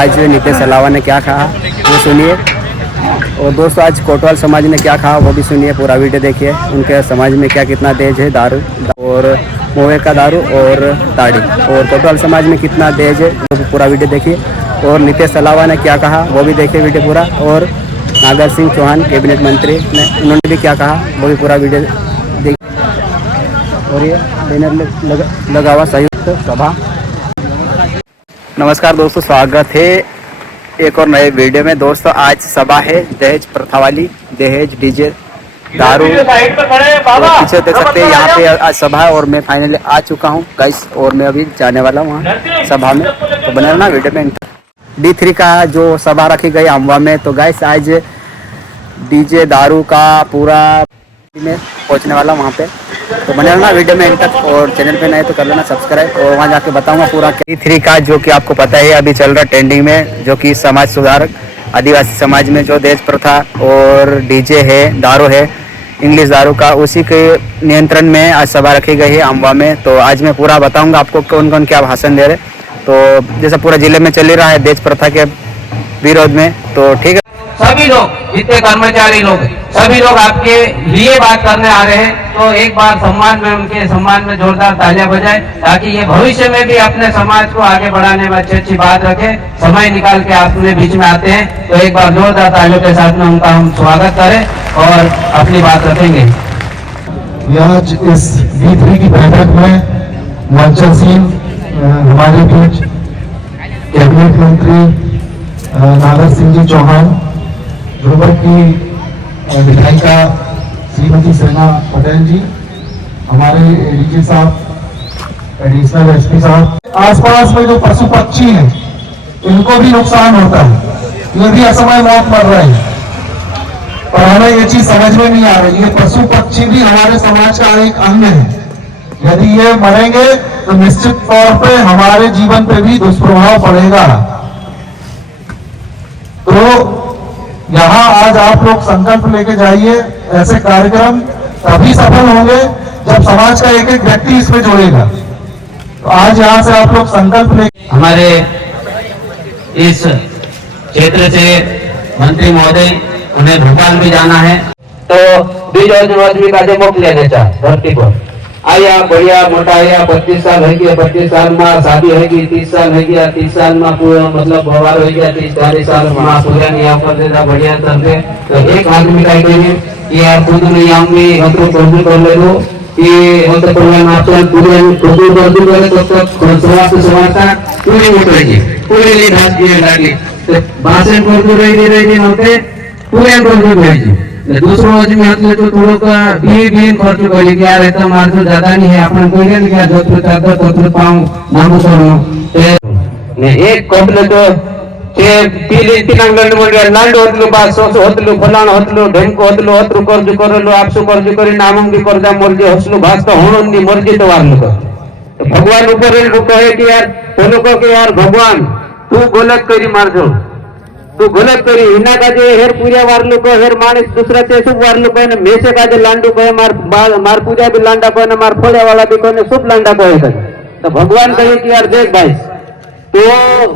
आज नीतीश अलावा ने क्या कहा वो सुनिए, और दोस्तों आज कोटवाल समाज ने क्या कहा वो भी सुनिए। पूरा वीडियो देखिए। उनके समाज में क्या कितना दहेज है दारू और मोहे का दारू और ताड़ी, और कोटवाल समाज में कितना दहेज है वो पूरा वीडियो देखिए। और नीतीश अलावा ने क्या कहा वो भी देखिए वीडियो पूरा। और नागर सिंह चौहान कैबिनेट मंत्री ने उन्होंने भी क्या कहा वो भी पूरा वीडियो देखिए। और ये बैनर लगा हुआ संयुक्त सभा। नमस्कार दोस्तों, स्वागत है एक और नए वीडियो में। दोस्तों आज सभा है दहेज प्रथा वाली, दहेज डीजे दारू पीछे देख सकते हैं। यहाँ पे आज सभा है और मैं फाइनली आ चुका हूँ गाइस, और मैं अभी जाने वाला हूँ वहाँ सभा में। तो बने रहना वीडियो में। D3 का जो सभा रखी गई अमवा में, तो गाइस आज डीजे दारू का पूरा में पहुँचने वाला वहाँ पे। तो बने रहना वीडियो में एंड तक, और चैनल पे नए तो कर लेना सब्सक्राइब, और वहाँ जाके बताऊंगा पूरा। D3 का जो कि आपको पता है अभी चल रहा ट्रेंडिंग में, जो कि समाज सुधारक आदिवासी समाज में जो दहेज प्रथा और डीजे है दारू है इंग्लिश दारू का, उसी के नियंत्रण में आज सभा रखी गई है अमवा में। तो आज मैं पूरा बताऊंगा आपको कौन कौन क्या भाषण दे रहे। तो जैसा पूरा जिले में चल ही रहा है दहेज प्रथा के विरोध में, तो ठीक है। सभी लोग जितने कर्मचारी लोग सभी लोग आपके लिए बात करने आ रहे हैं, तो एक बार सम्मान में उनके सम्मान में जोरदार तालियां बजाएं, ताकि ये भविष्य में भी अपने समाज को आगे बढ़ाने में अच्छी अच्छी बात रखें। समय निकाल के अपने बीच में आते हैं, तो एक बार जोरदार तालियों के साथ में उनका हम स्वागत करें और अपनी बात रखेंगे। आज इस D3 की बैठक में मंचन सिंह हमारे बीच, कैबिनेट मंत्री नागर सिंह जी चौहान, ध्रुवक की विधायिका श्रीमती सेना पटेल जी, हमारे डीजी साहब, एडिशनल एसपी साहब। आसपास में जो पशु पक्षी हैं इनको भी नुकसान होता है, ये भी असमय मौत मर रहे हैं, पर हमें ये चीज समझ में नहीं आ रही। ये पशु पक्षी भी हमारे समाज का एक अंग है। यदि ये मरेंगे तो निश्चित तौर पे हमारे जीवन पे भी दुष्प्रभाव पड़ेगा। तो यहाँ आज आप लोग संकल्प लेके जाइए। ऐसे कार्यक्रम तभी सफल होंगे जब समाज का एक एक व्यक्ति इसमें जुड़ेगा। तो आज यहाँ से आप लोग संकल्प ले। हमारे इस क्षेत्र से मंत्री महोदय उन्हें भोपाल भी जाना है, तो बीज और का जो मुफ्त लेने चाहे धरती पर आया बढ़िया मोटा आया। 25 साल है गया, 25 साल में शादी है गई, 30 साल है गया, 30 साल में पूरा मतलब व्यवहार हो गया, 30-40 साल में पूरा नियम कर देता बढ़िया करके। तो एक आदमी का कहेंगे कि यार खुद नियम में मतलब कोशिश कर ले लो कि मतलब प्रोग्राम आपसे पूरे कोशिश कर दूं करे तो समाज का पूरी मोटेगी पूरी लिहाज की लागी। तो भाषण कर रही होते पूरे कर रही दूसरों में मतलब तो थोड़ा का भी खर्च कर कि यार इतना मार तो ज्यादा नहीं है, अपन कोई नहीं क्या जो चाहता तो पाऊं मांगो करो ने एक कोपले तो के पीली तिरंगल मोडे लांड होतलु बा सोस होतलु फलाण होतलु ढेंको होतलु होतरु कर्ज करलो आपसु कर्ज करी नामंग भी करदा मर्जी हसलु भास तो होणन नी मर्जी तो वार लोग। तो भगवान ऊपर लोग कहे कि यार वो लोग के यार भगवान तू गलत करी मार दो, तू गलत करी हिना का जे हेर पूजा वार लोग हेर मानिस दूसरा ते शुभ वार लोग ने मेसे का जे लांडू कहे मार पूजा भी लांडा कहे मार फोड़े वाला भी कहे शुभ लांडा कहे। तो भगवान कहे कि यार देख भाई तो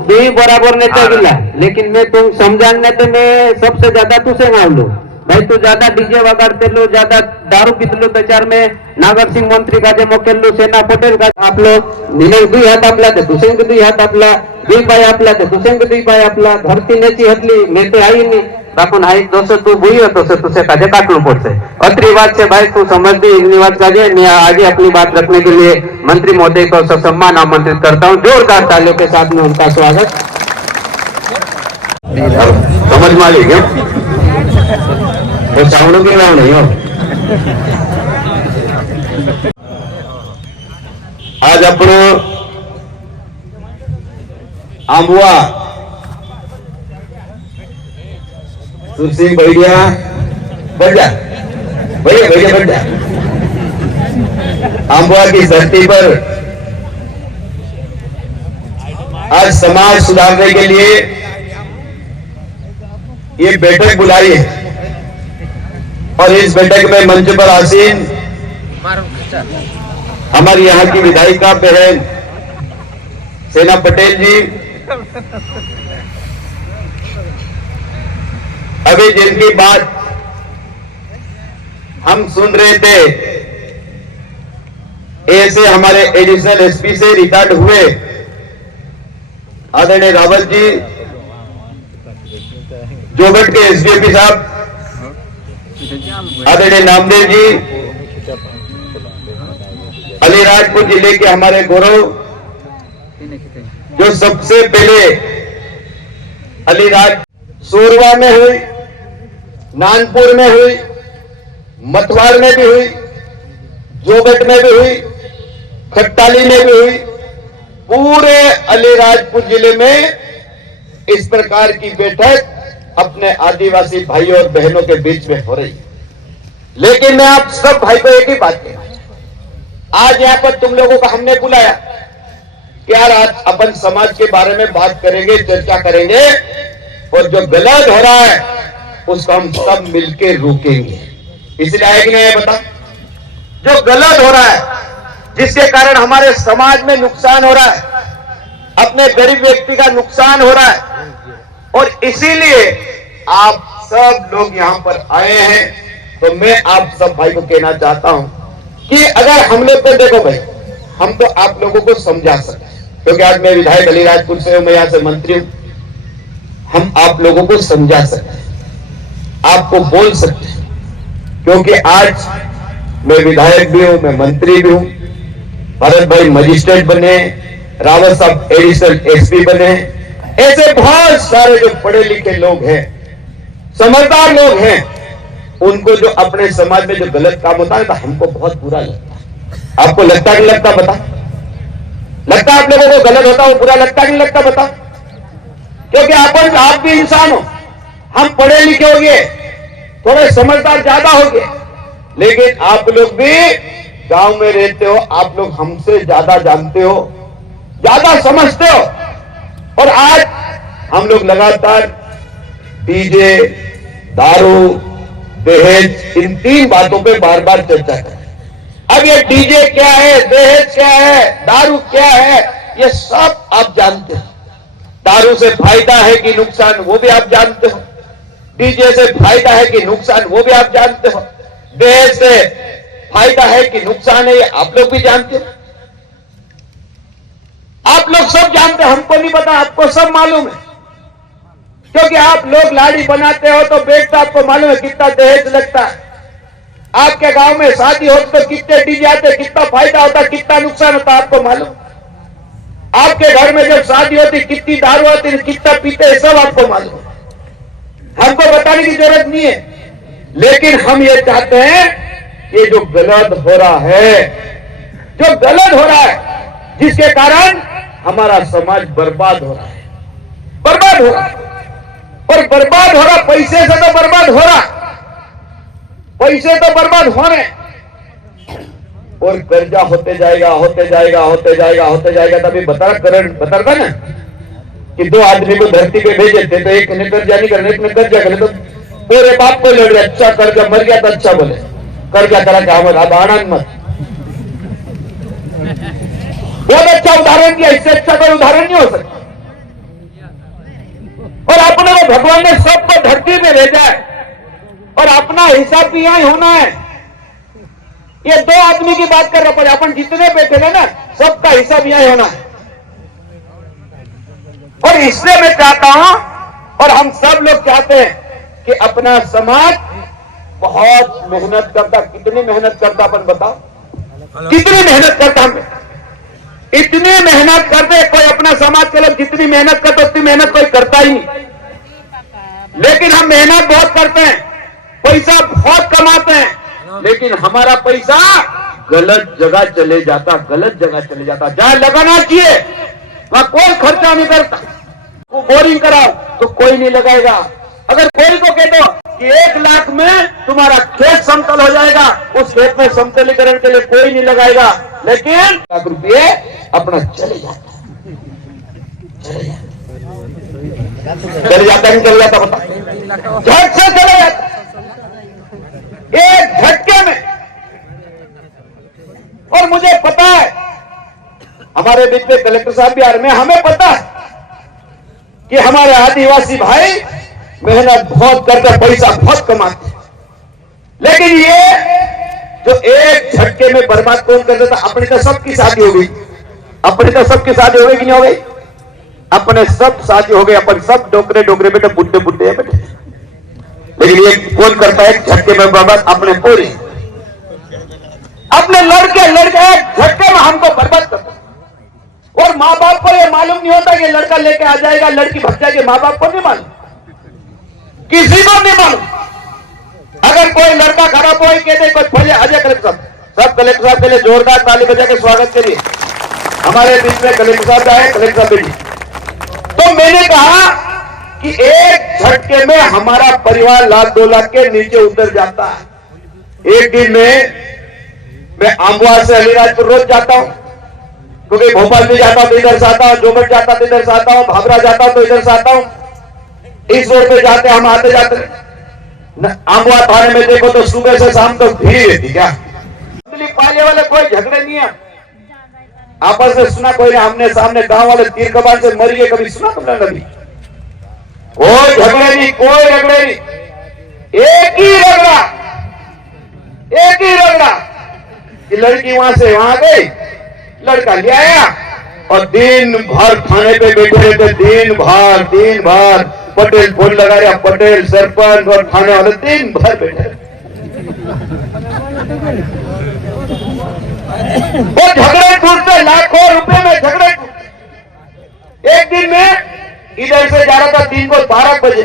भी बराबर नेता गिला, लेकिन मैं तुम समझाने तो मैं सबसे ज्यादा तुझे मार लू भाई। तू ज्यादा डीजे वगाड़ते लो, ज्यादा दारू पीते लो, प्रचार में नागर सिंह मंत्री का जे मोकेल लो, सेना पटेल का आप लोग निलेश दुई हाथ आपला ते तुसेंग दुई हाथ आपला दुई पाय आपला ते तुसेंग दुई पाय आपला धरती नेची हटली मैं तो आई नहीं बाकुन हाई दोस्त तू भूयो तो से तुझे काजे काटलू पड़से। अतरी बात से भाई तू समझती इतनी बात काजे। मैं आगे अपनी बात रखने के लिए मंत्री महोदय को सम्मान आमंत्रित करता हूँ। जोरदार तालियों के साथ में उनका स्वागत। समझ में आ गई क्या वो चावड़ों के नाम नहीं हो। आज अपना आंबुआ तुलसी बढ़िया बढ़िया बढ़िया बढ़िया बढ़िया आंबुआ की धरती पर आज समाज सुधारने के लिए ये बैठक बुलाई है, और इस बैठक में मंच पर आसीन हमारी यहाँ की विधायिका बहन सेना पटेल जी, अभी जिनकी बात हम सुन रहे थे, ऐसे हमारे एडिशनल एसपी से रिटायर्ड हुए आदरणीय रावत जी, जोगट के एसडीएपी साहब आदरणीय नामदेव जी, अलीराजपुर जिले के हमारे गौरव, जो सबसे पहले अलीराज सोरवा में हुई, नानपुर में हुई, मतवार में भी हुई, जोगट में भी हुई, खट्टाली में भी हुई, पूरे अलीराजपुर जिले में इस प्रकार की बैठक अपने आदिवासी भाइयों और बहनों के बीच में हो रही है। लेकिन मैं आप सब भाई को एक ही बात कहना चाहता हूं, आज यहां पर तुम लोगों को हमने बुलाया कि यार आज अपन समाज के बारे में बात करेंगे, चर्चा करेंगे, और जो गलत हो रहा है उसको हम सब मिलकर रोकेंगे। इसलिए आए कि नहीं आए बता? जो गलत हो रहा है, जिसके कारण हमारे समाज में नुकसान हो रहा है, अपने गरीब व्यक्ति का नुकसान हो रहा है, और इसीलिए आप सब लोग यहां पर आए हैं। तो मैं आप सब भाई को कहना चाहता हूं कि अगर हम लोग को, देखो भाई, हम तो आप लोगों को समझा सकते हैं, क्योंकि आज मैं विधायक अलीराजपुर से हूं, मैं यहां से मंत्री हूं, हम आप लोगों को समझा सकते हैं, आपको बोल सकते हैं, क्योंकि आज मैं विधायक भी हूं, मैं मंत्री भी हूं, भरत भाई मजिस्ट्रेट बने, रावत साहब एडिशनल एसपी बने, ऐसे बहुत सारे जो पढ़े लिखे लोग हैं, समझदार लोग हैं, उनको जो अपने समाज में जो गलत काम होता है तो हमको बहुत बुरा लगता है। आपको लगता है कि लगता? बता, लगता है आप लोगों को गलत होता है, बुरा लगता है कि नहीं लगता? बता। क्योंकि आप भी इंसान हो, हम पढ़े लिखे हो गए, थोड़े समझदार ज्यादा हो गए, लेकिन आप लोग भी गांव में रहते हो, आप लोग हमसे ज्यादा जानते हो, ज्यादा समझते हो, और आज हम लोग लगातार डीजे, दारू, दहेज, इन तीन बातों पे बार बार चर्चा करें। अब ये डीजे क्या है, दहेज क्या है, दारू क्या है, ये सब आप जानते हो। दारू से फायदा है कि नुकसान, वो भी आप जानते हो। डीजे से फायदा है कि नुकसान, वो भी आप जानते हो। दहेज से फायदा है कि नुकसान है, ये आप लोग भी जानते हो। आप लोग सब जानते हो, हमको नहीं पता, आपको सब मालूम है, क्योंकि आप लोग लाड़ी बनाते हो तो बेटा आपको मालूम है कितना दहेज लगता है। आपके गांव में शादी हो तो कितने डीजे आते, कितना फायदा होता, कितना नुकसान होता, आपको मालूम। आपके घर में जब शादी होती कितनी दारू आती, कितना पीते हैं, सब आपको मालूम। हमको बताने की जरूरत नहीं है, लेकिन हम ये चाहते हैं ये जो गलत हो रहा है, जो गलत हो रहा है, जिसके कारण हमारा समाज बर्बाद हो रहा है, बर्बाद हो रहा है, और बर्बाद हो रहा, पैसे से तो बर्बाद हो रहा, पैसे तो बर्बाद हो रहे, और कर्जा होते जाएगा, होते जाएगा, होते जाएगा, होते जाएगा। तभी बता रहा ना कि दो आदमी को धरती पे भेजे थे, तो एक ने कर्जा नहीं करने, एक ने कर्जा करे, तो पूरे बाप को लड़ रहे, अच्छा कर्जा मर गया तो अच्छा बोले, कर्जा करा के हमारा आनंद मत। बहुत अच्छा उदाहरण दिया, इससे अच्छा कोई उदाहरण नहीं हो सकता। और अपने को भगवान ने सबको धरती पे भेजा है, और अपना हिसाब भी यहां होना है। ये दो आदमी की बात कर रहा, पर अपन जितने बैठे हैं ना, सबका हिसाब यहां होना है। और इसलिए मैं चाहता हूं, और हम सब लोग चाहते हैं कि अपना समाज बहुत मेहनत करता। कितनी मेहनत करता अपन बताओ, कितनी मेहनत करता? हम इतनी मेहनत करते, कोई अपना समाज के लोग जितनी मेहनत करते उतनी मेहनत कोई करता ही नहीं। लेकिन हम मेहनत बहुत करते हैं, पैसा बहुत कमाते हैं, लेकिन हमारा पैसा गलत जगह चले जाता, गलत जगह चले जाता। जहां लगाना चाहिए वहां कोई खर्चा नहीं करता। वो बोरिंग कराओ तो कोई नहीं लगाएगा। अगर कोई को कह दो कि 1 लाख में तुम्हारा खेत समतल हो जाएगा, उस खेत में समतलीकरण के लिए कोई नहीं लगाएगा, लेकिन लाख रुपये अपना चले जाता, चले जाता नहीं चले जाता, बता, झट से चले जाता, एक झटके में। और मुझे पता है, हमारे बीच में कलेक्टर साहब भी आ रहे हैं, हमें पता है कि हमारे आदिवासी भाई मेहनत बहुत करते, पैसा बहुत कमाते, लेकिन ये जो एक झटके में बर्बाद कौन कर देता? अपनी तो सबकी शादी हो गई, अपनी तो सबकी शादी हो गई कि नहीं हो गई? अपने सब शादी हो गई, अपन सब डोकरे डोकरे बेटे बुढ़े बुढ़े है बेटे, लेकिन ये कौन करता है झटके में बर्बाद? अपने पूरी अपने लड़के एक झटके में हमको बर्बाद करते। और माँ बाप को ये मालूम नहीं होता कि लड़का लेके आ जाएगा, लड़की भग जाएगी। माँ बाप को नहीं मालूम, किसी को नहीं मालूम। अगर कोई लड़का खराब हो कहते कुछ पहले अजय कलेक्टर साहब, सब कलेक्टर साहब के लिए जोरदार ताली बजा के स्वागत करिए। हमारे बीच में कलेक्टर साहब आए, कलेक्टर साहब। तो मैंने कहा कि एक झटके में हमारा परिवार लाख 2 लाख के नीचे उतर जाता है। एक दिन में मैं आम्बुआ से अलीराजपुर रोज जाता हूं, क्योंकि भोपाल भी जाता हूं तो इधर से आता हूं, जोबट जाता तो इधर से आता हूं, भाभरा जाता हूं तो इधर से आता हूं। इस रोड पे जाते हम आते जाते आम्बुआ थाने में देखो तो सुबह से शाम तक भीड़ रहती। क्या पाले वाले कोई झगड़े नहीं है, आपस में सुना कोई नहीं, आमने सामने गांव वाले तीर कमान से मर गए, कभी सुना तुमने? कभी कोई झगड़े नहीं, कोई झगड़े नहीं। एक ही रगड़ा कि लड़की वहां से वहां गई, लड़का ले आया और दिन भर थाने पे बैठे रहते, दिन भर पटेल फोन लगा रहा, पटेल सरपंच और थाने वाले दिन भर बैठे। वो झगड़े टूटते, लाखों रुपए में झगड़े टूटते। एक दिन में इधर से जा रहा था, दिन को 12 बजे,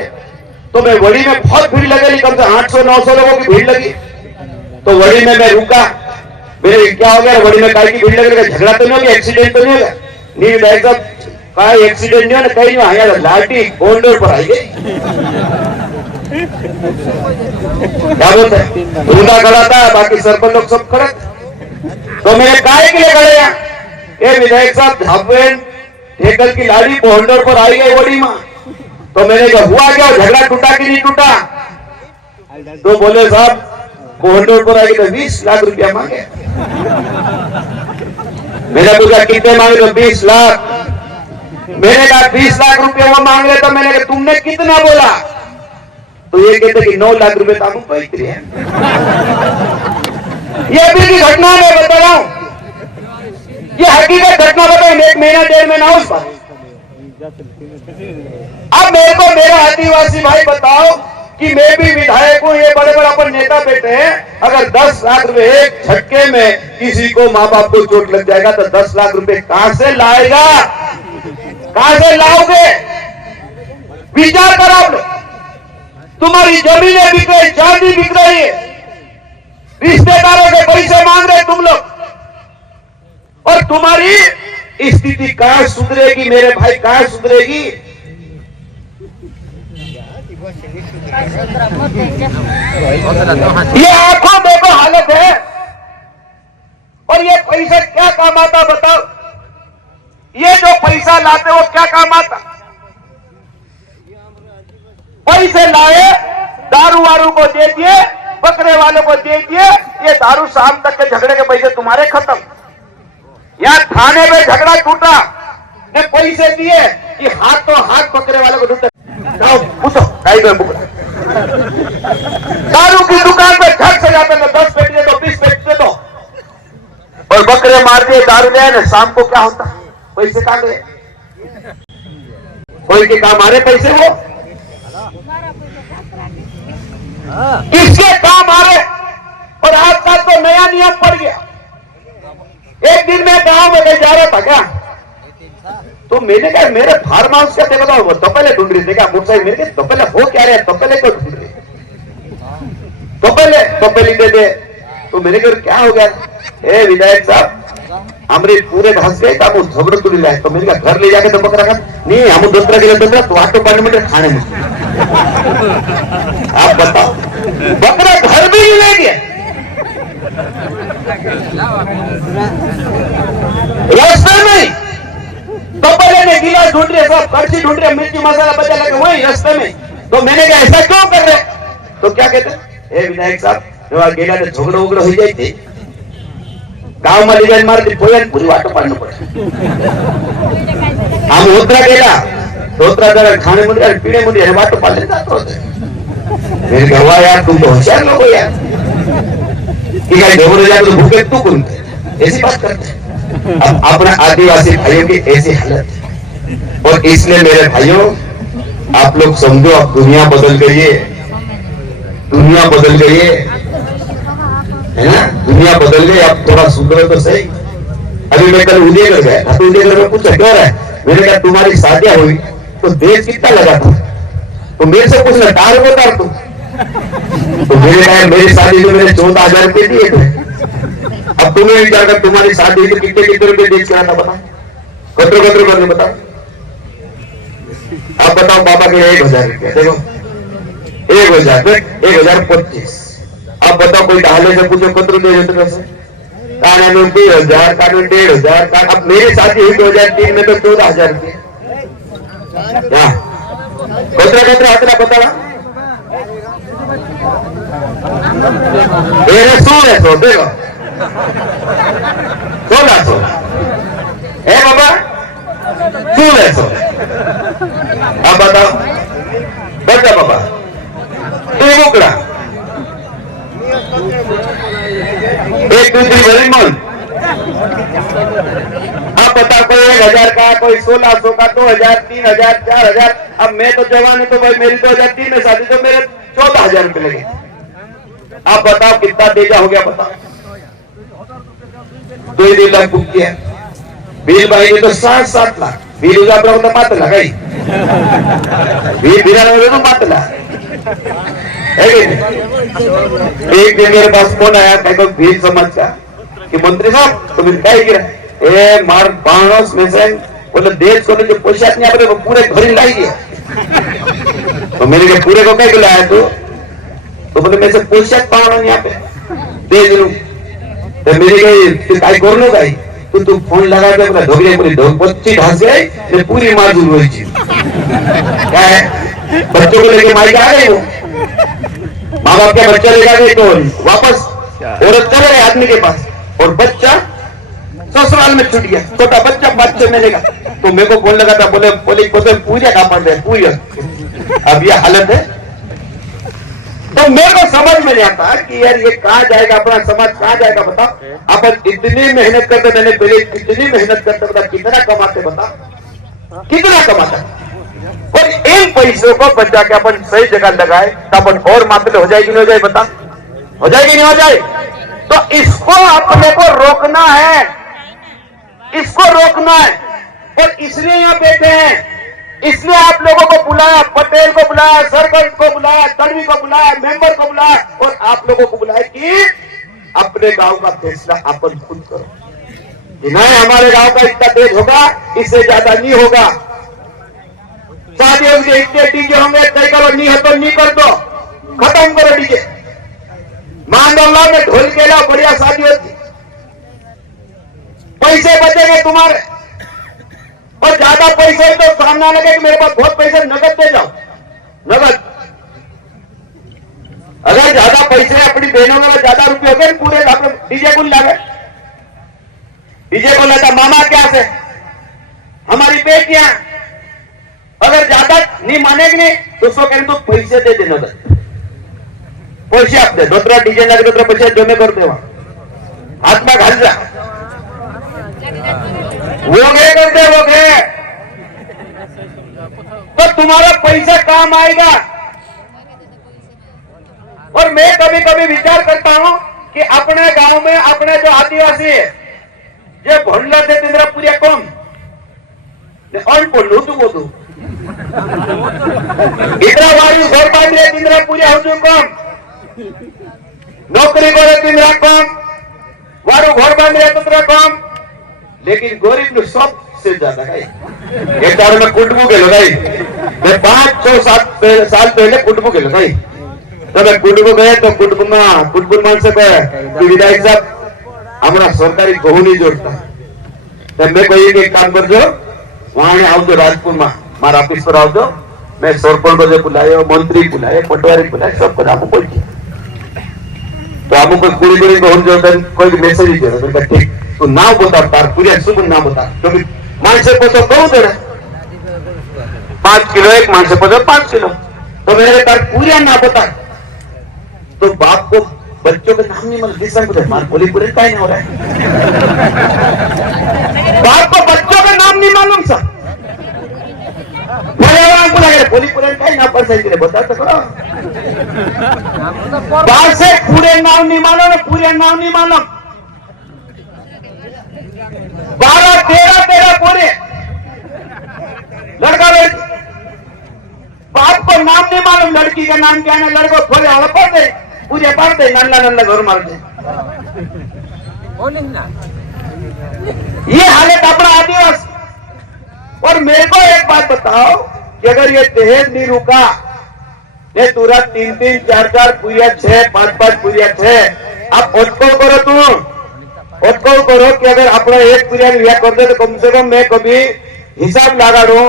तो मैं वड़ी में बहुत भीड़ लगेगी, कम से 800-900 लोगों की भीड़ लगी। तो वड़ी में मैं रुका, मेरे क्या हो गया? वड़ी में काय की भीड़ लगे, झगड़ा तो नहीं हो गया, एक्सीडेंट तो नहीं होगा? नहीं विधायक साहब, काय एक्सीडेंट नहीं हो ना, कहीं नहीं आया, लाठी कॉरिडोर पर आई गई। क्या बोलते हैं, रूंगा खड़ा था, बाकी सरपंच लोग सब खड़े। तो मैंने काय के लिए खड़े हैं? ये विधायक साहब झाबेन ठेकल की लाड़ी कॉरिडोर पर आई गई वड़ी में। तो मैंने कहा हुआ क्या, झगड़ा टूटा कि नहीं टूटा? तो बोले साहब कॉरिडोर पर आई तो 20 लाख रुपया मांगे। मैंने पूछा कितने मांगे? तो 20 लाख। मैंने कहा 20 लाख रुपया वो मांग रहे, तो मैंने कहा तुमने कितना बोला? तो ये कहते कि 9 लाख रुपए तो हमको इतने हैं। ये अभी की घटना मैं बता रहा हूं, ये हकीकत घटना बताओ, 1 महीना 1.5 महीना उस पर। अब मेरे को मेरा आदिवासी भाई बताओ कि मैं भी विधायक हूं, ये बड़े बड़े अपन नेता बैठे हैं, अगर 10 लाख रुपए एक झटके में किसी को माँ बाप को चोट लग जाएगा तो 10 लाख रुपए कहां से लाएगा? कहां से लाओगे? विचार करो। तुम्हारी जमीनें बिक रही, चांदी बिक रही है, रिश्तेदारों से पैसे मांग रहे तुम लोग, और तुम्हारी स्थिति कहां सुधरेगी मेरे भाई? कहां सुधरेगी? ये आंखों देखो हालत है। और ये पैसा क्या काम आता बताओ? ये जो पैसा लाते वो क्या काम आता? पैसे लाए, दारू वारू को दे दिए, बकरे वालों को दे दिए, ये दारू शाम तक के झगड़े के पैसे तुम्हारे खत्म। या थाने में झगड़ा टूटा, ने पैसे दिए कि हाथ तो हाथ बकरे वालों को टूटा। पूछो दारू की दुकान पे झट से जाते, 10 पेटी दे दो, 20 पेटी दे दो, और बकरे मार दिए, दारू ले आए, शाम को क्या होता? पैसे कहां गए? कोई के काम आ रहे पैसे? वो किसके काम आ रहे? और आजकल तो नया नियम पड़ गया। एक दिन मैं गांव में जा रहा था क्या, तो मैंने कहा मेरे फार्म हाउस का देखो वो तो पहले ढूंढ रही थी क्या मोटरसाइकिल मेरे, तो पहले हो क्या रहे, तो पहले को ढूंढ रही, तो पहले दे दे। तो मैंने कहा क्या हो गया? ए विधायक साहब हमारे पूरे घास गए तो झगड़ तुड़ी लाए। तो मैंने कहा घर ले जाके तो बकरा खा नहीं, हम दूसरा के लिए तो ऑटो पार्लियामेंट खाने में। आप बताओ, बकरा घर भी नहीं ले गया, रास्ते में तो पहले ने गिलास ढूंढ रहे, सब कड़छी ढूंढ रहे, मिर्ची मसाला बचा लगे वही रास्ते में। तो मैंने कहा ऐसा क्यों कर रहे? तो क्या कहते, विधायक साहब गेला ने झगड़ा उगड़ा हो जाए थे, गांव में लीजन मारती पूरी वाटो पाडणं पड़े। हम उतरा गेला धोत्रा जरा खाने मुझे यार पीने मुझे यार बात तो पाले जाते होते मेरे गवा यार तुम तो होशियार लोग हो यार कि यार डोबरे यार तो भूखे तू कौन ऐसी बात करते अब अपने आदिवासी भाइयों की ऐसी हालत है और इसलिए मेरे भाइयों आप लोग समझो अब दुनिया बदल गई है दुनिया बदल गई है ना दुनिया बदल गई अब थोड़ा सुधरो तो सही अभी मैं कल उदयगढ़ गया तो उदयगढ़ में पूछा क्यों रहा है मैंने कहा तुम्हारी शादियां हुई तो देश कितना लगा था तो मेरे से पूछना टार बता तू तो मेरे कहा मेरी शादी में मैंने 14,000 रुपये दिए थे अब तुम्हें विचार कर तुम्हारी शादी में कितने कितने रुपए देश का था बता कतरों करने बताओ अब बताओ बाबा के 1,000 रुपया देखो 1,025 अब बताओ कोई ढाले से पूछो कतरों दे देते पैसे कानून 2,000 कानून 1,500 अब मेरी शादी हुई 2003 में तो 14,000 रुपये कतरा हाथ पता मेरे 1,600 देखो 1,600 है बाबा 1,600 अब बताओ बता बाबा तू मुकड़ा एक दूसरी बड़ी मन अब बता कोई 1,000 का कोई 1,600 का 2,000 3,000 4,000 अब मैं तो जवान हूं तो भाई मेरी 2003 में शादी तो मेरे 14,000 रुपए लगे आप बताओ कितना देजा हो गया बताओ 2 लाख बुक किया बिल भाई ने तो 7 लाख बिल उजा तो मात लगाई बिल बिना तो मात लगा एक दिन मेरे पास फोन आया कहीं भीड़ समझ का कि मंत्री साहब तुम्हें क्या गिरा ए मार बाणस में से बोले देश को जो पोशाक नहीं आपने पूरे घर लाई गया तो मेरे के पूरे को क्या लाया तो बोले मैं से पोशाक पाना यहाँ पे दे दूं तो मेरे के काय कर लो भाई तू फोन लगा दे बोला ढोगरे बोली बच्ची ढांस गई मैं पूरी माजूर हुई थी क्या है बच्चों को लेके माई आ गए वो माँ बाप के बच्चा लेकर गए तो वापस औरत चले गए आदमी के पास और बच्चा ससुराल में छूट गया छोटा बच्चा 5 महीने का तो मेरे को फोन लगा था बोले पूजा का पड़ रहे पूजा अब यह हालत है तो मेरे को समझ में नहीं आता कि यार ये कहाँ जाएगा अपना समाज कहाँ जाएगा बता अपन इतनी मेहनत करते मैंने पहले कितनी मेहनत करते बता कितना कमाते बता कितना कमाता और इन पैसों को बचा के अपन सही जगह लगाए तो अपन और मामले हो जाएगी नहीं हो जाए बता हो जाएगी नहीं हो जाए तो इसको अपने को रोकना है इसको रोकना है और इसलिए यहाँ बैठे हैं इसलिए आप लोगों को बुलाया पटेल को बुलाया सरपंच को बुलाया तड़वी को बुलाया मेंबर को बुलाया और आप लोगों को बुलाया कि अपने गांव का फैसला अपन खुद करो कि नहीं हमारे गांव का इतना तेज होगा इससे ज्यादा नहीं होगा शादियों के इतने डीजे होंगे तय करो नहीं है तो नहीं कर दो खत्म करो डीजे मांडोला में ढोल के लाओ बढ़िया शादी होती पैसे बचेंगे तुम्हारे और ज्यादा पैसे तो सामना लगे कि मेरे पास बहुत पैसे नगद दे जाओ नगद अगर ज्यादा पैसे अपनी बहनों में ज्यादा रुपये हो गए पूरे डीजे को लावे डीजे को लाता मामा क्या से हमारी बेटियां अगर ज्यादा नहीं मानेगी नहीं तो उसको कहें तो पैसे दे देना पैसे आप दे दूसरा डीजे लगे दूसरा पैसे जमे कर दे हाथ में घाल जा वो गए करते वो गए तो तुम्हारा पैसा काम आएगा और मैं कभी कभी विचार करता हूं कि अपने गांव में अपने जो आदिवासी है ये भंडला से तिंद्रा पूरी कम पढ़ू तू वो तू इतना वायु घर बांध तिंद्रा पूरी हो कम नौकरी करे तिंद्रा कम वारू घर बांध तिंद्रा कम लेकिन गरीब लोग सबसे ज्यादा एक बार में कुटुंब गेलो भाई मैं 5-6 साल पहले कुटुंब गेलो भाई तो मैं कुटुंब गए तो कुटुंब मान से विधायक साहब हमारा सरकारी घऊ नहीं जोड़ता तो मैं कोई एक काम कर दो वहां आवजो राजपुर में मारा ऑफिस पर आवजो मैं सरपंच को जो बुलाए मंत्री बुलाए पटवारी बुलाए सबको आपको बोल तो आपको पूरी घऊ जोड़ता कोई मैसेज ही दे रहा ठीक तो नाव बता तार पूरी सुबह नाव बता क्योंकि मानसे को तो कहूं दे 5 किलो एक माणसे पदर 5 किलो। तो मेरे तार पूरे ना होता तो बाप को बच्चों के नाम नहीं मतलब दिशा को मार बोली पूरे का ही नहीं हो रहा है। बाप को बच्चों के नाम नहीं मालूम सर बोली पूरे का ही ना पड़ सही बता तो बाप से पूरे नाम नहीं मालूम पूरे नाम नहीं मालूम 12-13 पूरे लड़का लड़की बाप को नाम नहीं मालूम लड़की का नाम क्या है लड़को खोले हवा पढ़ दे पूरे पढ़ दे नल्ला घर मार दे ये हालत अपना आदिवासी। और मेरे को एक बात बताओ कि अगर ये दहेज नहीं रुका ये तुरंत 3-3 4-4 पूरिया 6 5-5 पूरिया 6 आप अटकल करो तुम अटकल करो कि अगर अपना एक पूरिया विवाह कर दे तो कम से कम मैं कभी हिसाब लगा दूं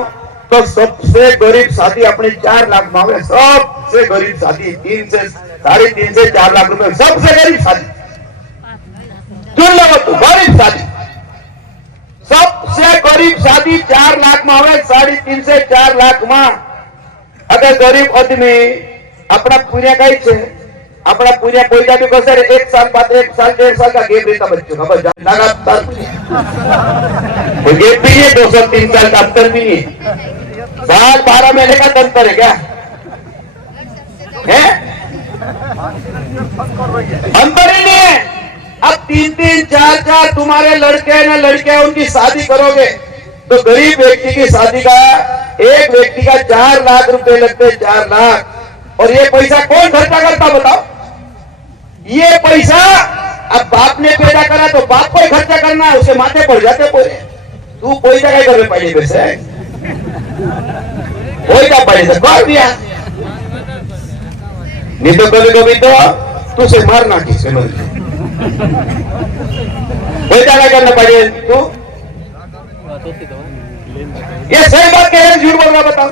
तो सबसे गरीब शादी अपनी 4 लाख मांगे सबसे गरीब शादी 3 से 3.5 से 4 लाख रुपए सबसे गरीब शादी चुन लो तू गरीब शादी सबसे गरीब शादी 4 लाख में हो 3.5 से 4 लाख में अगर गरीब आदमी अपना पूरे का ही अपना पूरे पैसा भी कसर 1 साल बाद 1 साल 1.5 साल का गेप रहता बच्चों का बस लगातार तो गेप भी नहीं 2-3 साल का अंतर भी नहीं साल 12 महीने का अंतर है क्या है अंतर ही नहीं है। अब 3-3 4-4 तुम्हारे लड़के न लड़के उनकी शादी करोगे तो गरीब व्यक्ति की शादी का एक व्यक्ति का 4 लाख रुपए लगते 4 लाख और ये पैसा कौन खर्चा करता बताओ ये पैसा अब बाप ने पैदा करा तो बाप को ही खर्चा करना है उसके माथे पड़ जाते पूरे तू पैसा क्या कर पाइए वैसे पैसा पैसा कर दिया नहीं तो कभी तो तू से मारना किससे मर पैसा क्या करना पड़े तू ये सही बात कह रहे झूठ बोल रहा बताओ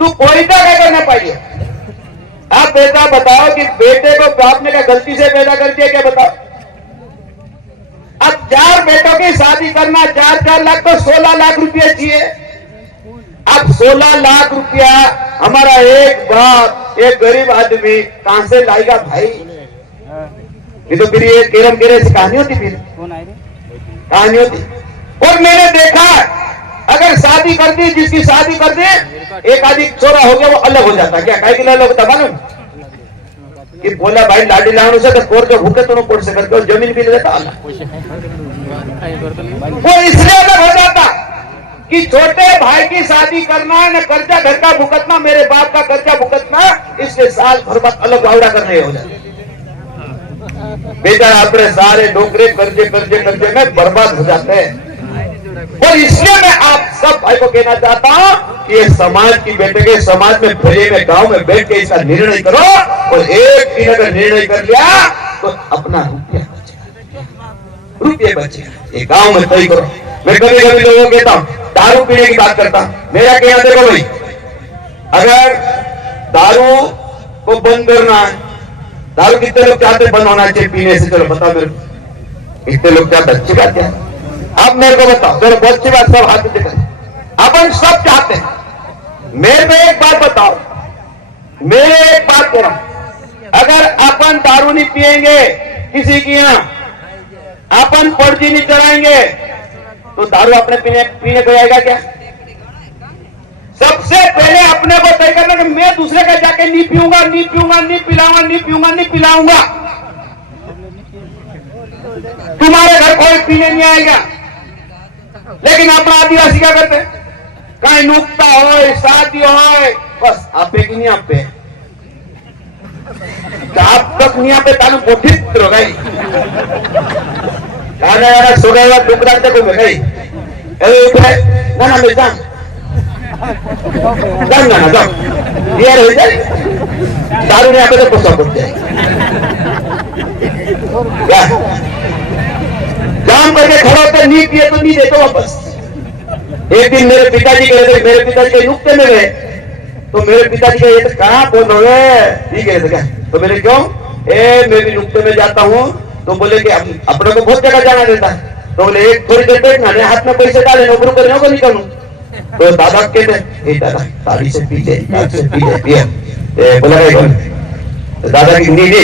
तू पैसा क्या करना पाइए आप बेटा बताओ कि बेटे को बाप ने क्या गलती से पैदा कर दिया क्या बताओ अब 4 बेटों की शादी करना 4-4 लाख तो 16 लाख रुपया चाहिए अब 16 लाख रुपया हमारा एक बाप एक गरीब आदमी कहां से लाएगा भाई ये तो फिर ये केरम केरे से कहानी होती फिर कहानी होती। और मैंने देखा अगर शादी कर दी जिसकी शादी कर दी एक आदि छोरा हो गया वो अलग हो जाता क्या कहीं के लिए लोग मालूम कि बोला भाई लाडी लाने से तो कोर के भूखे तो कोर्ट से करके जमीन भी लेता वो इसलिए अलग हो जाता कि छोटे भाई की शादी करना न कर्जा घर का भुगतना मेरे बाप का कर्जा भुगतना इसके साल भर बाद अलग वावड़ा करने हो जाते बेटा अपने सारे नौकरी कर्जे कर्जे कर्जे में बर्बाद हो जाते हैं। और इसलिए मैं आप सब भाई को कहना चाहता हूं कि ये समाज की बेटे के समाज में फैले में गांव में बैठ के इसका निर्णय करो और एक दिन अगर निर्णय कर लिया तो अपना रुपये बचेगा ये गांव में तय करो। मैं कभी कभी लोगों को कहता हूं दारू पीने की बात करता मेरा कहना देखो भाई अगर दारू को बंद करना है दारू कितने लोग चाहते बंद होना चाहिए पीने से चलो बताओ मेरे को कितने लोग चाहते अच्छी बात है आप मेरे को बताओ चलो बहुत अच्छी बात सब हाथ में अपन सब चाहते हैं। मेरे में एक बात बताओ मेरे एक बात कह रहा हूं अगर अपन दारू नहीं पिएंगे किसी की यहां अपन पर्ची नहीं चढ़ाएंगे तो दारू अपने पीने को आएगा क्या। सबसे पहले अपने को तय करना कि मैं दूसरे का जाके नहीं पीऊंगा नहीं पीऊंगा नहीं पिलाऊंगा नहीं पीऊंगा नहीं पिलाऊंगा तुम्हारे घर कोई पीने नहीं आएगा। लेकिन अपना आदिवासी क्या करते कहीं नुकता हो शादी हो बस आपे की नहीं आपे आप तक नहीं आपे तालू बोधित हो गई गाना सो गए टुकड़ा तक हो गई ना ना मैं जान ना जाओ देर हो जाए दारू ने आपे तो पोसा पड़ जाए क्या काम करके खड़ा होकर नहीं पिए तो नहीं देते वापस। एक दिन मेरे पिताजी कह रहे थे मेरे पिताजी के नुक्ते में गए तो मेरे पिताजी कहे तो कहाँ बोल रहे ठीक है क्या तो मेरे क्यों मैं भी नुक्ते में जाता हूँ तो बोले कि अपने को बहुत जगह जाना देता है तो बोले एक थोड़ी देर बैठना हाथ में पैसे डाले नौकरी करने को नहीं करूँ तो दादा कहते ए दादा ताड़ी से पी ले, ताड़ी से पी ले, पिए बोला तो दादा की नींद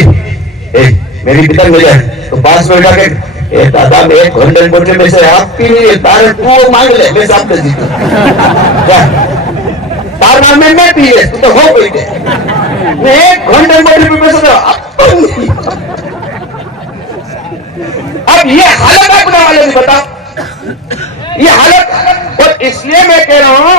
मेरी पिता मिल जाए तो पास में जाके ए दादा मैं एक घंटे बोतल में से आप पी लीजिए, तारे तू मांग ले, मैं सामने जीतू तार नाम में मैं पी ले, तू तो हो गई थे मैं एक घंटे बोतल में से अब ये हालत है खुदा वाले ने बताओ, ये हालत। और इसलिए मैं कह रहा हूं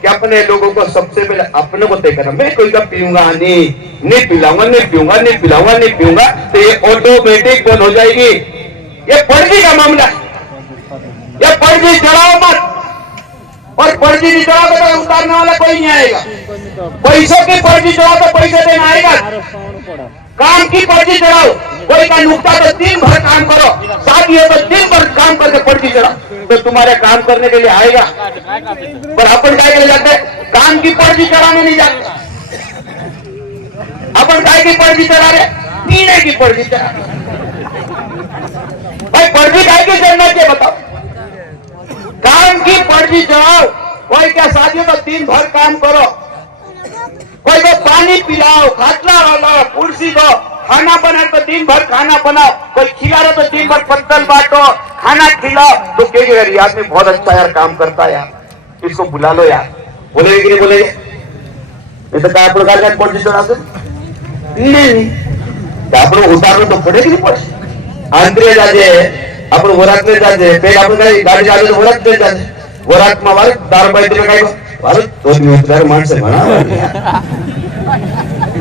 कि अपने लोगों को सबसे पहले अपने को तय करना, मैं कोई का पीऊंगा नहीं पिलाऊंगा, नहीं पीऊंगा, नहीं पिलाऊंगा, नहीं पीऊंगा, तो ये ऑटोमेटिक बंद हो जाएगी। ये पर्ची का मामला, ये पर्ची चढ़ाओ मत, और पर्ची नहीं चढ़ाओगे तो उतारने वाला कोई नहीं आएगा। पैसों की पर्ची चढ़ाओ तो पैसे देना आएगा, काम की पर्ची चढ़ाओ, कोई का नुकता तो दिन भर काम करो, शादी है तो दिन भर काम करके पर्ची चढ़ाओ तो तुम्हारे काम करने के लिए आएगा। पर अपन काय के लिए जाते, काम की पर्ची चढ़ाने नहीं जाते, अपन काय की पर्ची चढ़ा रहे, पीने की पर्ची चढ़ा रहे। भाई पर्ची काय की चढ़ना चाहिए बताओ, काम की पर्ची चढ़ाओ। कोई क्या शादी तो दिन भर काम करो, कोई को पानी पिलाओ, खाटला डालो, कुर्सी दो, खाना बनाए तो दिन भर खाना बनाओ, कोई खिला रहे तो दिन भर पत्तल बांटो, खाना खिलाओ। तो कहेंगे यार ये आदमी बहुत अच्छा यार काम करता है यार, इसको बुला लो यार, बोलेंगे कि नहीं बोलेंगे? नहीं तो क्या आप लोग पर्ची चढ़ा दो, नहीं आप लोग उतारो तो पड़ेगी नहीं पर्ची। आंतरे जाजे आपण वरात में जाजे, पहले आपण काही गाडी जाजे तो वरात में जाजे, वरात में वारत दारू बाई तुला काय वारत तो मित्रदार माणसं म्हणा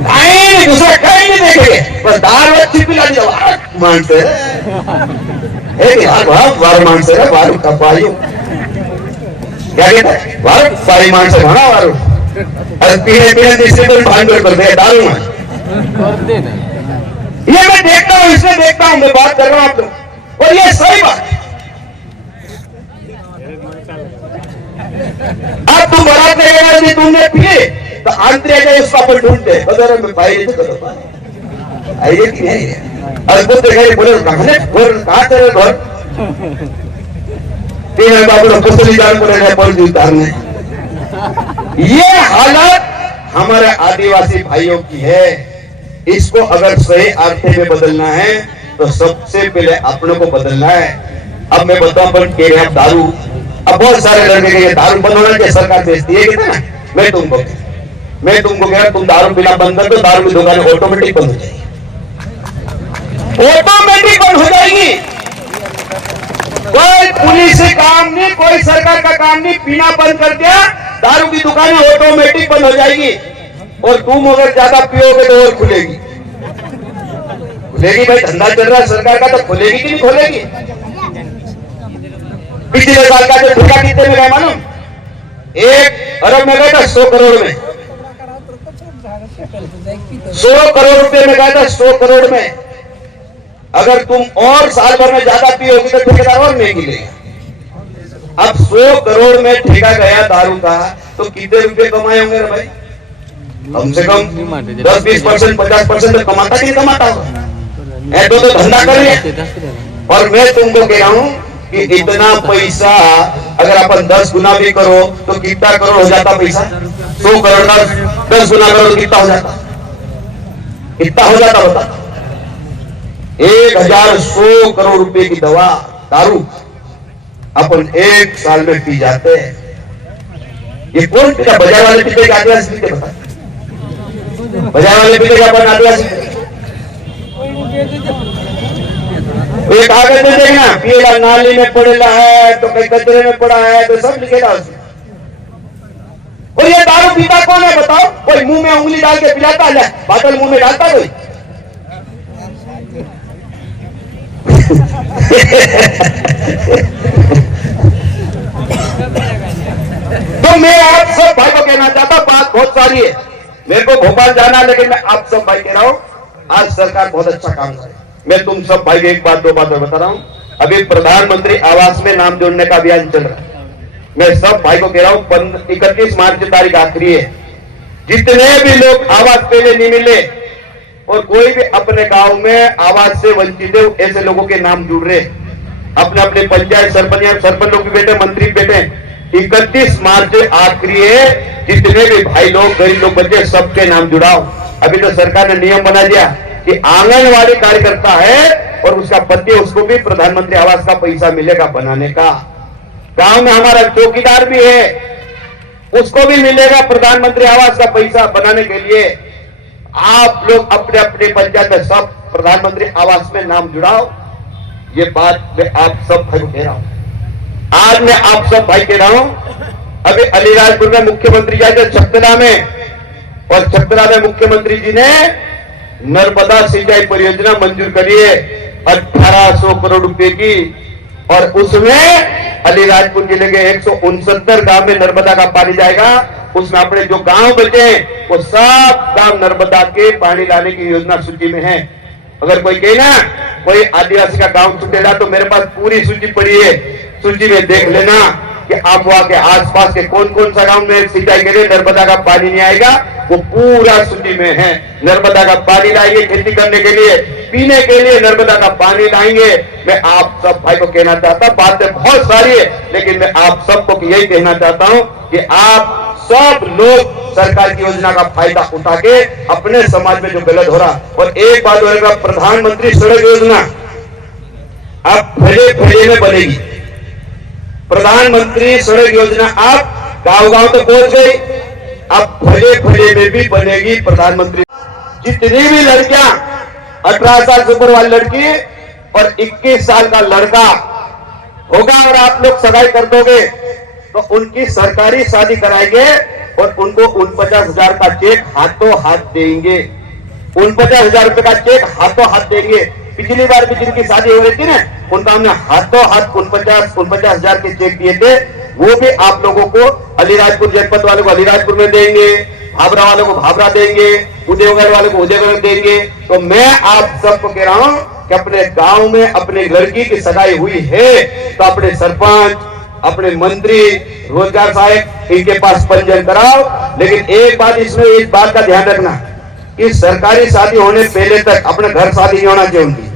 काही दुसरं काही नाही देखे, पण दारू वच्ची पिला दिला वारत माणसं हे यार वार माणसं रे, वारू कपायू क्या कहता है, वारत सारी माणसं म्हणा वारू, अरे पीने दिसते तो भांडवल करते दारू में। ये मैं देखता हूँ, इसमें देखता हूँ, मैं बात कर रहा हूँ आप लोग, और ये सही बात। अब तुम बारात में तुमने पिए तो आंतरे जाए उसको अपन ढूंढते बदर में पाई करो आइए कि नहीं, और खुद देखा बोले कहाँ तेरे घर तीन बाबू पुस्तली जान बोले पॉलिसी उतारने। ये हालत हमारे आदिवासी भाइयों की है, इसको अगर सही अर्थ में बदलना है तो सबसे पहले अपने को बदलना है। अब मैं बताऊं अपन कह रहे हैं दारू, अब बहुत सारे लड़के के दारू बंद होना चाहिए, सरकार बेचती है कितना, मैं तुमको कह रहा तुम दारू पीना बंद कर दो, दारू की दुकान ऑटोमेटिक बंद हो जाएगी, ऑटोमेटिक बंद हो जाएगी। कोई पुलिस से काम नहीं, कोई सरकार का काम नहीं, पीना बंद कर दिया दारू की दुकानें ऑटोमेटिक बंद हो जाएगी। और तुम अगर ज्यादा पियोगे तो और खुलेगी भाई, धंधा चल रहा है सरकार का तो खुलेगी कि नहीं खुलेगी। पिछले साल का जो ठेका कितने में गया मालूम, 1 अरब में गया था 100 करोड़ में, 100 करोड़ रुपए में गया था, 100 करोड़ में। अगर तुम और साल भर में ज्यादा पियोगे तो ठेकेदार और महंगी लेगा। अब 100 करोड़ में ठेका गया दारू का, तो कितने रुपए कमाए होंगे रे भाई, कम से कम 10-20%, 50% तो कमाता कि नहीं कमाता होगा, तो धंधा कर लिया। और मैं तुमको कह रहा हूं कि इतना पैसा अगर अपन 10 गुना भी करो तो कितना करोड़ हो जाता पैसा, 100 करोड़ का 10 गुना करो तो कितना हो जाता, कितना हो जाता बता, 1100 करोड़ रुपए की दवा दारू अपन 1 साल में पी जाते हैं। ये कौन पीता, बाजार वाले पीते क्या आदिवासी पीते बता, बाजार वाले पीते क्या अपन आदिवासी पीते? एक कागज में देखना पिएला नाली में पड़ेला है तो कहीं कचरे में पड़ा है तो सब लिखेगा उसमें। और ये दारू पीता कौन है बताओ, कोई मुंह में उंगली डाल के पिलाता है, बादल मुंह में डालता कोई तो मैं आप सब भाई को कहना चाहता हूं, बात बहुत सारी है, मेरे को भोपाल जाना है, लेकिन मैं आप सब भाई कह रहा हूं आज सरकार बहुत अच्छा काम करे। मैं तुम सब भाई एक बात 2 बात बता रहा हूं, अभी प्रधानमंत्री आवास में नाम जोड़ने का अभियान चल रहा है। मैं सब भाई को कह रहा हूं 31 मार्च की तारीख आखिरी है, जितने भी लोग आवास पहले नहीं मिले और कोई भी अपने गांव में आवास से वंचित है, ऐसे लोगों के नाम जुड़ रहे, अपने अपने पंचायत सरपंच लोग भी बैठे, मंत्री बैठे, 31 मार्च से आखिरी है। जितने भी भाई लोग, गरीब लोग बच्चे, सबके नाम जुड़ाओ। अभी तो सरकार ने नियम बना दिया कि आंगनवाड़ी कार्यकर्ता है और उसका पति, उसको भी प्रधानमंत्री आवास का पैसा मिलेगा बनाने का। गांव में हमारा चौकीदार भी है, उसको भी मिलेगा प्रधानमंत्री आवास का पैसा बनाने के लिए। आप लोग अपने अपने पंचायत में सब प्रधानमंत्री आवास में नाम जुड़ाओ। ये बात मैं आप सब भाई को कह रहा हूं। आज मैं आप सब भाई कह रहा हूं, अभी अलीराजपुर में मुख्यमंत्री जाए थे छपरा में, और छपरा में मुख्यमंत्री जी ने नर्मदा सिंचाई परियोजना मंजूर करी है 1800 करोड़ रुपए की, और उसमें अलीराजपुर जिले के 169 गांव में नर्मदा का पानी जाएगा। उसमें अपने जो गांव बचे हैं वो सब गांव नर्मदा के पानी लाने की योजना सूची में है। अगर कोई कहे ना कोई आदिवासी का गांव छूटेगा, तो मेरे पास पूरी सूची पड़ी है, सूची में देख लेना कि आप वहां के आसपास के कौन कौन सा गांव में सिंचाई के लिए नर्मदा का पानी नहीं आएगा, वो पूरा सूची में है। नर्मदा का पानी लाएंगे खेती करने के लिए, पीने के लिए नर्मदा का पानी लाएंगे। मैं आप सब भाई को कहना चाहता हूं, बातें बहुत सारी है, लेकिन मैं आप सबको यही कहना चाहता हूं कि आप सब लोग सरकार की योजना का फायदा उठा के अपने समाज में जो गलत हो रहा, और एक बात होगा, प्रधानमंत्री सड़क योजना अब फैले फैले में बनेगी। प्रधानमंत्री सड़क योजना अब गांव गांव तक पहुंच गई, अब फैले फैले में भी बनेगी प्रधानमंत्री। जितनी भी लड़कियां 18 साल से ऊपर वाली लड़की और 21 साल का लड़का होगा और आप लोग सगाई कर दोगे, तो उनकी सरकारी शादी कराएंगे और उनको 49,000 का चेक हाथों हाथ देंगे। 49,000 रुपए का चेक हाथों हाथ देंगे। पिछली बार भी जिनकी शादी हो रही थी ना, उनका हमने हाथों हाथ 49,000 के चेक दिए थे। वो भी आप लोगों को अलीराजपुर जनपद वालों को अलीराजपुर में देंगे, भाभरा वालों को भाभरा देंगे, उदयनगर वालों को उदयनगर देंगे। तो मैं आप सबको कह रहा हूं कि अपने गांव में अपने लड़की की सगाई हुई है तो अपने सरपंच, अपने मंत्री, रोजगार सहायक, इनके पास पंजीयन कराओ। लेकिन एक बात इसमें, इस बात का ध्यान रखना कि सरकारी शादी होने पहले तक अपने घर शादी नहीं होना चाहिए उनकी।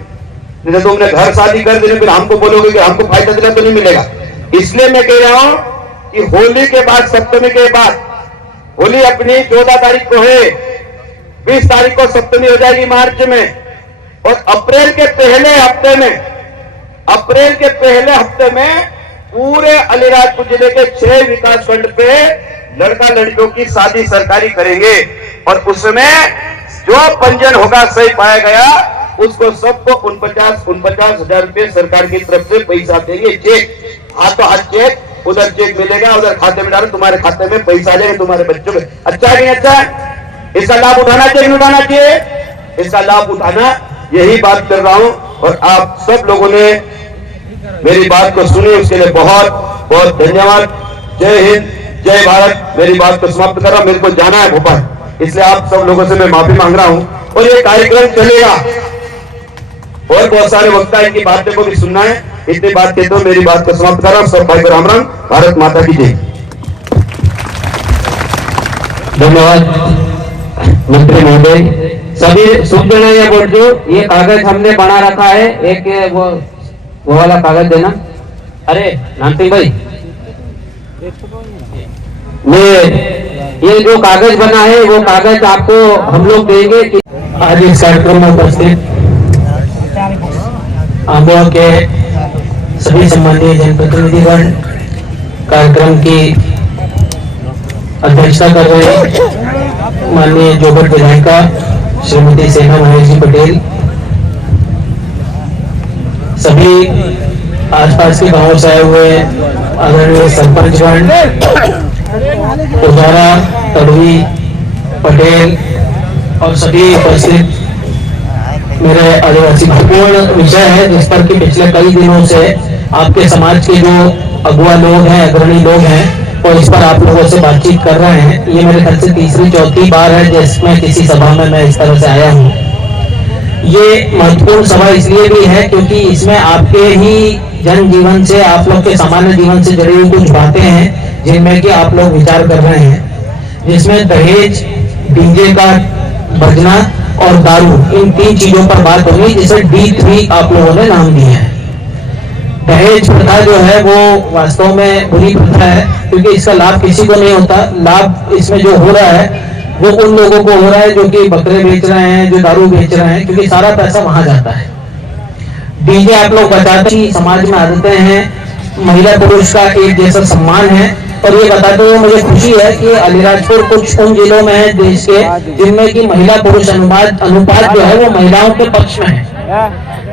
नहीं तो तुमने घर शादी कर देने फिर हमको बोलोगे कि हमको फायदा दिला, तो नहीं मिलेगा। इसलिए मैं कह रहा हूं कि होली के बाद, सप्तमी के बाद, होली अपनी 14 तारीख को है, 20 तारीख को सप्तमी हो जाएगी मार्च में, और अप्रैल के पहले हफ्ते में पूरे अलीराजपुर जिले के 6 विकास खंड पे लड़का लड़कियों की शादी सरकारी करेंगे, और उसमें जो पंजीयन होगा सही पाया गया उसको सबको 49,000 रुपए सरकार की तरफ से पैसा देंगे। चेक हाथों हाथ चेक, उधर चेक मिलेगा, उधर खाते में डालो, तुम्हारे खाते में पैसा आ जाएगा, तुम्हारे बच्चों में। अच्छा है नहीं अच्छा है? इसका लाभ उठाना चाहिए नहीं उठाना चाहिए? इसका लाभ उठाना, यही बात कर रहा हूं। और आप सब लोगों ने मेरी बात को सुनी, उसके लिए बहुत बहुत धन्यवाद। जय हिंद, जय भारत। मेरी बात को समाप्त कर रहा हूं, मेरे को जाना है भोपाल, इसलिए आप सब लोगों से मैं माफी मांग रहा हूं। और ये कार्यक्रम चलेगा और बहुत सारे वक्ता इनकी बातें को भी सुनना है। इतनी बात कहते हुए मेरी बात को समाप्त कर रहा हूं। सब भाई को राम राम। भारत माता की जय। धन्यवाद मंत्री महोदय। सभी सुन देना, ये बोल दो, ये कागज हमने बना रखा है, एक वो वाला कागज देना। अरे नानसिंह भाई, ये जो कागज बना है वो कागज आपको हम लोग देंगे कि आज इस कार्यक्रम में उपस्थित आंबोआ के सभी सम्मानीय जनप्रतिनिधिगण कार्यक्रम की अध्यक्षता कर रहे हैं माननीय जोगट विधायिका श्रीमती सेना महेश जी पटेल, सभी आसपास के गांवों से आए हुए आदरणीय सरपंचगण, पुजारा, तड़वी, पटेल और सभी उपस्थित। मेरे आदिवासी महत्वपूर्ण विषय है जिस पर कि पिछले कई दिनों से आपके समाज के जो अगुआ लोग हैं, अग्रणी लोग हैं, और इस पर आप लोगों से बातचीत कर रहे हैं। ये मेरे ख्याल से तीसरी चौथी बार है जिसमें किसी सभा में मैं इस तरह से आया हूँ। ये महत्वपूर्ण सभा इसलिए भी है क्योंकि इसमें आपके ही जन जीवन से, आप लोग के सामान्य जीवन से जुड़ी हुई कुछ बातें हैं जिनमें कि आप लोग विचार कर रहे हैं, जिसमें दहेज, डीजे का बजना और दारू, इन 3 चीजों पर बात होगी, जिसे D3 आप लोगों ने नाम दिया है। दहेज प्रथा जो है वो वास्तव में बुरी प्रथा है, क्योंकि इसका लाभ किसी को नहीं होता। लाभ इसमें जो हो रहा है वो उन लोगों को हो रहा है जो कि बकरे बेच रहे हैं, जो दारू बेच रहे हैं, क्योंकि सारा पैसा वहां जाता है। डीजे आप लोग बताते हैं समाज में आदतें हैं, महिला पुरुष का एक जैसा सम्मान है। और ये बताते हुए मुझे खुशी है कि अलीराजपुर कुछ उन जिलों में है देश के जिनमें कि महिला पुरुष अनुपात जो है वो महिलाओं के पक्ष में है।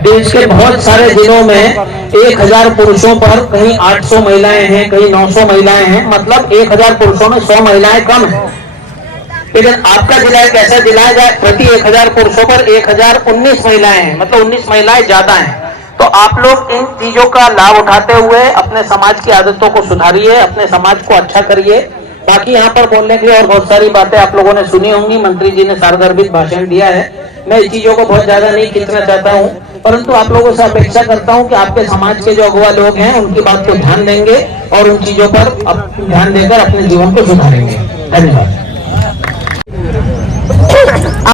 देश के बहुत सारे जिलों में 1000 पुरुषों पर कहीं 800 महिलाएं हैं, कहीं 900 महिलाएं हैं, मतलब 1000 पुरुषों में 100 महिलाएं कम है। लेकिन आपका जिला एक ऐसा जिला है जहाँ प्रति 1000 पुरुषों पर 1019 महिलाएं हैं, मतलब 19 महिलाएं ज्यादा हैं। तो आप लोग इन चीजों का लाभ उठाते हुए अपने समाज की आदतों को सुधारिए, अपने समाज को अच्छा करिए। बाकी यहाँ पर बोलने के लिए और बहुत सारी बातें आप लोगों ने सुनी होंगी। मंत्री जी ने सारगर्भित भाषण दिया है, मैं इस चीजों को बहुत ज्यादा नहीं खींचना चाहता हूँ, परंतु आप लोगों से अपेक्षा करता हूँ कि आपके समाज के जो अगुवा लोग हैं उनकी बात को ध्यान देंगे और उन चीजों पर ध्यान देकर अपने जीवन को सुधारेंगे। धन्यवाद।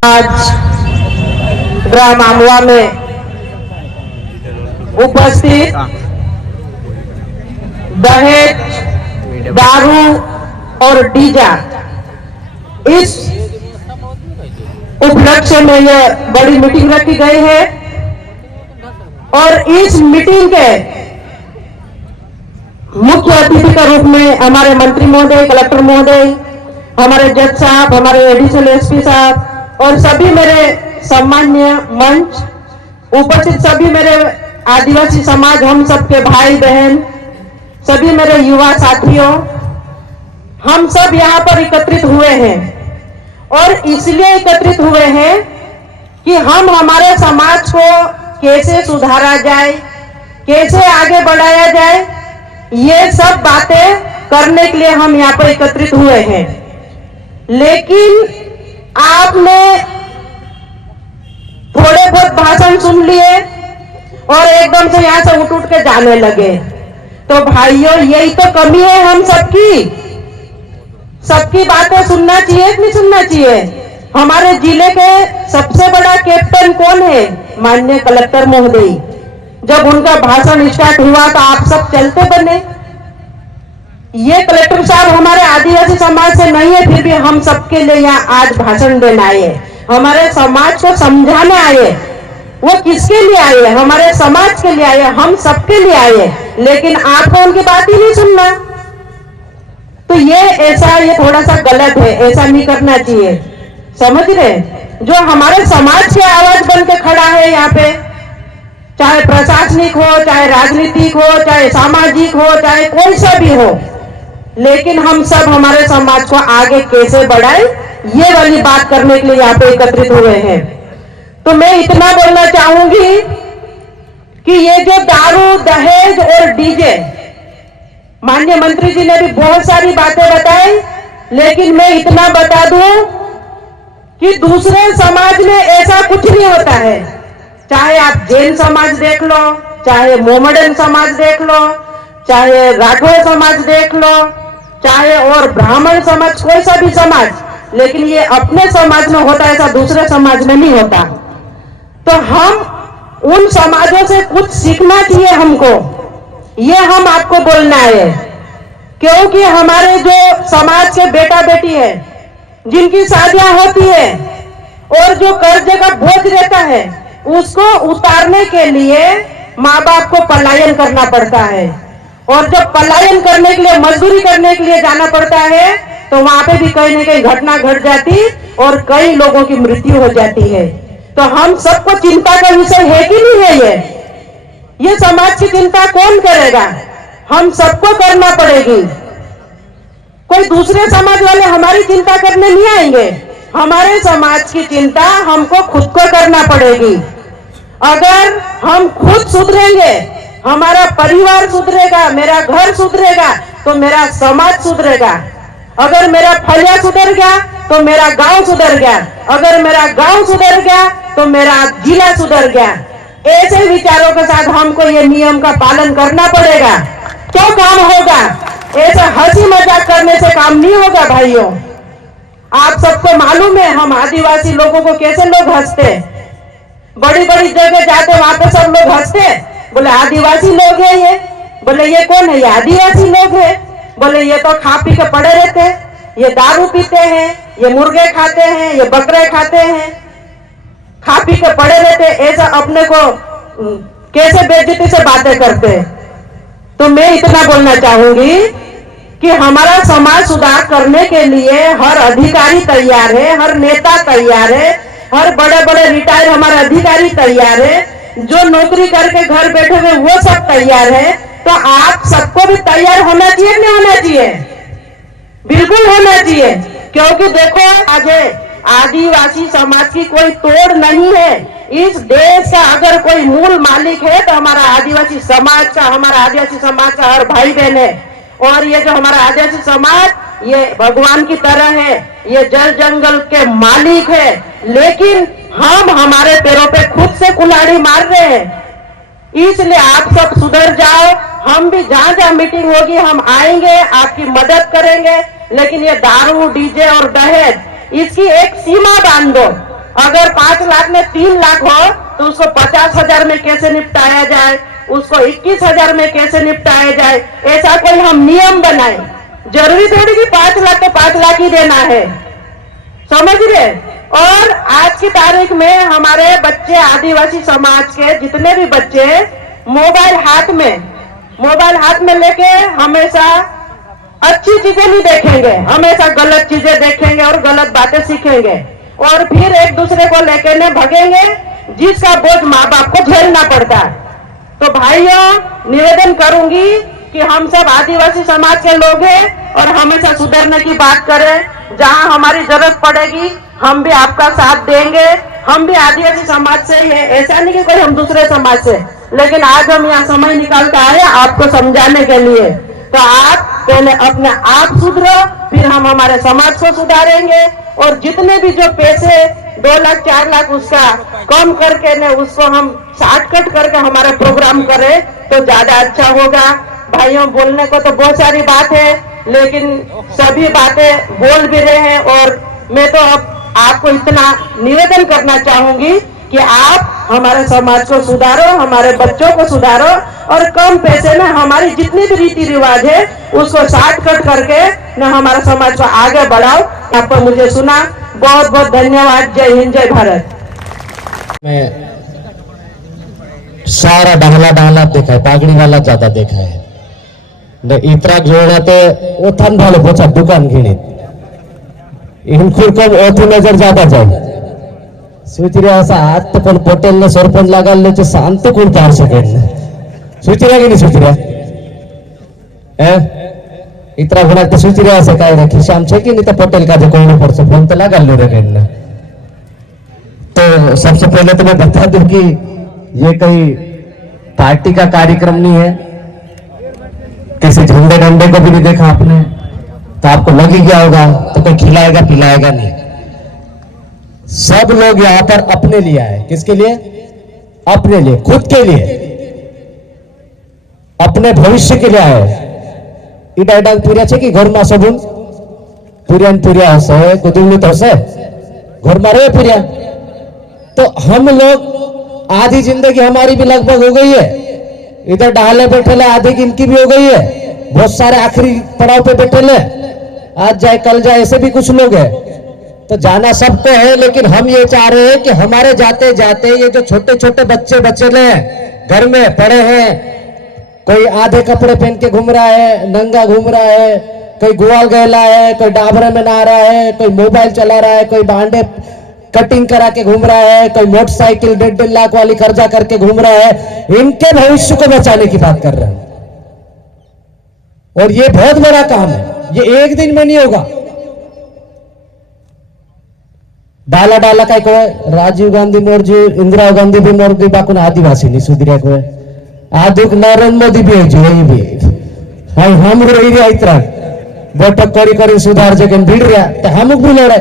आज ग्राम आमवा में उपस्थित दहेज, दारू और डीजा, इस उपलक्ष्य में यह बड़ी मीटिंग रखी गई है। और इस मीटिंग के मुख्य अतिथि के रूप में हमारे मंत्री महोदय, कलेक्टर महोदय, हमारे जज साहब, हमारे एडिशनल एसपी साहब और सभी मेरे सम्मान्य मंच उपस्थित सभी मेरे आदिवासी समाज, हम सबके भाई बहन, सभी मेरे युवा साथियों, हम सब यहाँ पर एकत्रित हुए हैं। और इसलिए एकत्रित हुए हैं कि हम हमारे समाज को कैसे सुधारा जाए, कैसे आगे बढ़ाया जाए, ये सब बातें करने के लिए हम यहाँ पर एकत्रित हुए हैं। लेकिन आपने थोड़े बहुत भाषण सुन लिए और एकदम से यहाँ से उठ के जाने लगे। तो भाइयों, यही तो कमी है हम सबकी बातें सुनना चाहिए कि नहीं सुनना चाहिए। हमारे जिले के सबसे बड़ा कैप्टन कौन है? माननीय कलेक्टर महोदय। जब उनका भाषण स्टार्ट हुआ तो आप सब चलते बने। ये कलेक्टर साहब हमारे आदिवासी समाज से नहीं है, फिर भी हम सबके लिए यहाँ आज भाषण देने आए, हमारे समाज को समझाने आए। वो किसके लिए आए? हमारे समाज के लिए आए, हम सबके लिए आए। लेकिन आपको उनकी बात ही नहीं सुनना, तो ये थोड़ा सा गलत है, ऐसा नहीं करना चाहिए। समझ रहे? जो हमारे समाज की आवाज बन के खड़ा है यहाँ पे, चाहे प्रशासनिक हो, चाहे राजनीतिक हो, चाहे सामाजिक हो, चाहे कोई सा भी हो, लेकिन हम सब हमारे समाज को आगे कैसे बढ़ाए, ये वाली बात करने के लिए यहाँ पे एकत्रित हुए हैं। तो मैं इतना बोलना चाहूंगी कि ये जो दारू, दहेज और डीजे, माननीय मंत्री जी ने भी बहुत सारी बातें बताई, लेकिन मैं इतना बता दूं कि दूसरे समाज में ऐसा कुछ नहीं होता है। चाहे आप जैन समाज देख लो, चाहे मोमडन समाज देख लो, चाहे राठौर समाज देख लो, चाहे और ब्राह्मण समाज, कोई सा भी समाज, लेकिन ये अपने समाज में होता है, ऐसा दूसरे समाज में नहीं होता। तो हम उन समाजों से कुछ सीखना चाहिए हमको, ये हम आपको बोलना है। क्योंकि हमारे जो समाज के बेटा बेटी है, जिनकी शादियां होती है और जो कर्ज का बोझ रहता है, उसको उतारने के लिए माँ बाप को पलायन करना पड़ता है। और जब पलायन करने के लिए, मजदूरी करने के लिए जाना पड़ता है, तो वहां पे भी कहीं न कहीं घटना घट जाती और कई लोगों की मृत्यु हो जाती है। तो हम सबको चिंता का विषय है कि नहीं है? ये समाज की चिंता कौन करेगा? हम सबको करना पड़ेगी। कोई दूसरे समाज वाले हमारी चिंता करने नहीं आएंगे। हमारे समाज की चिंता हमको खुद को करना पड़ेगी। अगर हम खुद सुधरेंगे, हमारा परिवार सुधरेगा, मेरा घर सुधरेगा, तो मेरा समाज सुधरेगा। अगर मेरा फलिया सुधर गया तो मेरा गांव सुधर गया, अगर मेरा गांव सुधर गया तो मेरा जिला सुधर गया। ऐसे विचारों के साथ हमको ये नियम का पालन करना पड़ेगा, तो काम होगा। ऐसा हंसी मजाक करने से काम नहीं होगा भाइयों। आप सबको मालूम है हम आदिवासी लोगों को कैसे लोग हंसते, बड़ी बड़ी जगह जाते वहां पे सब लोग हंसते, बोले आदिवासी लोग है ये। बोले ये कौन है? ये आदिवासी लोग है। बोले ये तो खा पी के पड़े रहते हैं, ये दारू पीते हैं, ये मुर्गे खाते हैं, ये बकरे खाते हैं, खा पी के पड़े रहते। ऐसा अपने को कैसे बेइज्जती से बातें करते हैं? तो मैं इतना बोलना चाहूंगी कि हमारा समाज सुधार करने के लिए हर अधिकारी तैयार है, हर नेता तैयार है, हर बड़े बड़े रिटायर हमारे अधिकारी तैयार है, जो नौकरी करके घर बैठे हुए वो सब तैयार है। तो आप सबको भी तैयार होना चाहिए, नहीं होना चाहिए? बिल्कुल होना चाहिए, क्योंकि देखो आज आदिवासी समाज की कोई तोड़ नहीं है। इस देश का अगर कोई मूल मालिक है तो हमारा आदिवासी समाज का, हमारा आदिवासी समाज का हर भाई बहन है। और ये जो हमारा आदिवासी समाज ये भगवान की तरह है, ये जल जंगल के मालिक है, लेकिन हम हमारे पैरों पे खुद से कुल्हाड़ी मार रहे हैं। इसलिए आप सब सुधर जाओ। हम भी जहां जहां मीटिंग होगी हम आएंगे, आपकी मदद करेंगे। लेकिन ये दारू, डीजे और दहेज, इसकी एक सीमा बांध दो। अगर 5 लाख में 3 लाख हो तो उसको 50,000 में कैसे निपटाया जाए, उसको 21,000 में कैसे निपटाया जाए, ऐसा कोई हम नियम बनाए। जरूरी थोड़ी कि 5 लाख तो 5 लाख ही देना है, समझ रहे? और आज की तारीख में हमारे बच्चे, आदिवासी समाज के जितने भी बच्चे मोबाइल हाथ में लेके हमेशा अच्छी चीजें नहीं देखेंगे, हमेशा गलत चीजें देखेंगे और गलत बातें सीखेंगे, और फिर एक दूसरे को लेके न भगेंगे, जिसका बोझ माँ बाप को झेलना पड़ता है। तो भाइयों, निवेदन करूंगी कि हम सब आदिवासी समाज के लोग हैं और हमेशा सुधरने की बात करें। जहां हमारी जरूरत पड़ेगी हम भी आपका साथ देंगे। हम भी आदिवासी समाज से ही है, ऐसा नहीं कि कोई हम दूसरे समाज से, लेकिन आज हम यहाँ समय निकाल के आए आपको समझाने के लिए। तो आप पहले अपने आप सुधरो, फिर हम हमारे समाज को सुधारेंगे। और जितने भी जो पैसे 2 लाख 4 लाख उसका कम करके ने उसको हम शॉर्टकट करके हमारा प्रोग्राम करें तो ज्यादा अच्छा होगा। भाइयों, बोलने को तो बहुत सारी बात है, लेकिन सभी बातें बोल भी रहे हैं। और मैं तो अब आपको इतना निवेदन करना चाहूंगी कि आप हमारे समाज को सुधारो, हमारे बच्चों को सुधारो, और कम पैसे में हमारी जितनी भी रीति रिवाज है उसको शॉर्टकट करके न हमारे समाज को आगे बढ़ाओ। आपको मुझे सुना, बहुत बहुत धन्यवाद। जय हिंद, जय भारत। मैं सारा डाहला देखा है, पागड़ी वाला ज्यादा देखा है। इतरा जोड़ा ते ओथान भाले पोचा दुकान घिणी इनखुर कम ओथी नजर ज्यादा जाए सुचिरा असा हात तो पण पटेल ने सरपंच लागाले ते शांत कोण पार सके सुचिरा की नहीं सुचिरा इतरा घुना तो सुचिरा असे काय रे खिशाम छे की नहीं तो पटेल का जो कोई पड़ से फोन तो लगाले रे गन। तो सबसे पहले तो मैं बता दूं कि ये कोई पार्टी का कार्यक्रम नहीं है, किसी झंडे डंडे को भी नहीं देखा आपने, तो आपको लग ही गया होगा तो कोई खिलाएगा पिलाएगा नहीं। सब लोग यहाँ पर अपने लिए आए। किसके लिए? अपने लिए, खुद के लिए, अपने भविष्य के लिए आए। इडा इडा पूरा छे कि घर में सबुन पूरिया हसे कुदुमित हसे घर में रहे पूरिया। तो हम लोग आधी जिंदगी हमारी भी लगभग हो गई है, इधर डाले बैठे आधी की इनकी भी हो गई है, बहुत सारे आखिरी पड़ाव पे बैठे ले, आज जाए कल जाए ऐसे भी कुछ लोग हैं। तो जाना सबको है, लेकिन हम ये चाह रहे हैं कि हमारे जाते जाते ये जो छोटे छोटे बच्चे बच्चे ले घर में पड़े हैं, कोई आधे कपड़े पहन के घूम रहा है, नंगा घूम रहा है, कोई ग्वाल गैला है, कोई डाबरे में नहा रहा है, कोई मोबाइल चला रहा है, कोई बांडे कटिंग करा के घूम रहा है, कोई मोटरसाइकिल 1.5 लाख वाली कर्जा करके घूम रहा है, इनके भविष्य को बचाने की बात कर रहे हैं। और ये बहुत बड़ा काम है, ये एक दिन में नहीं होगा। डाला काय को राजीव गांधी मोरजी, इंदिरा गांधी भी मोरजी बाकुन आदिवासी नहीं सुधरिया को आधुक नरेंद्र मोदी भी है भी हाई हम रही इतना बैठक करी सुधार जगह भीड़ रहा तो हम भी लड़े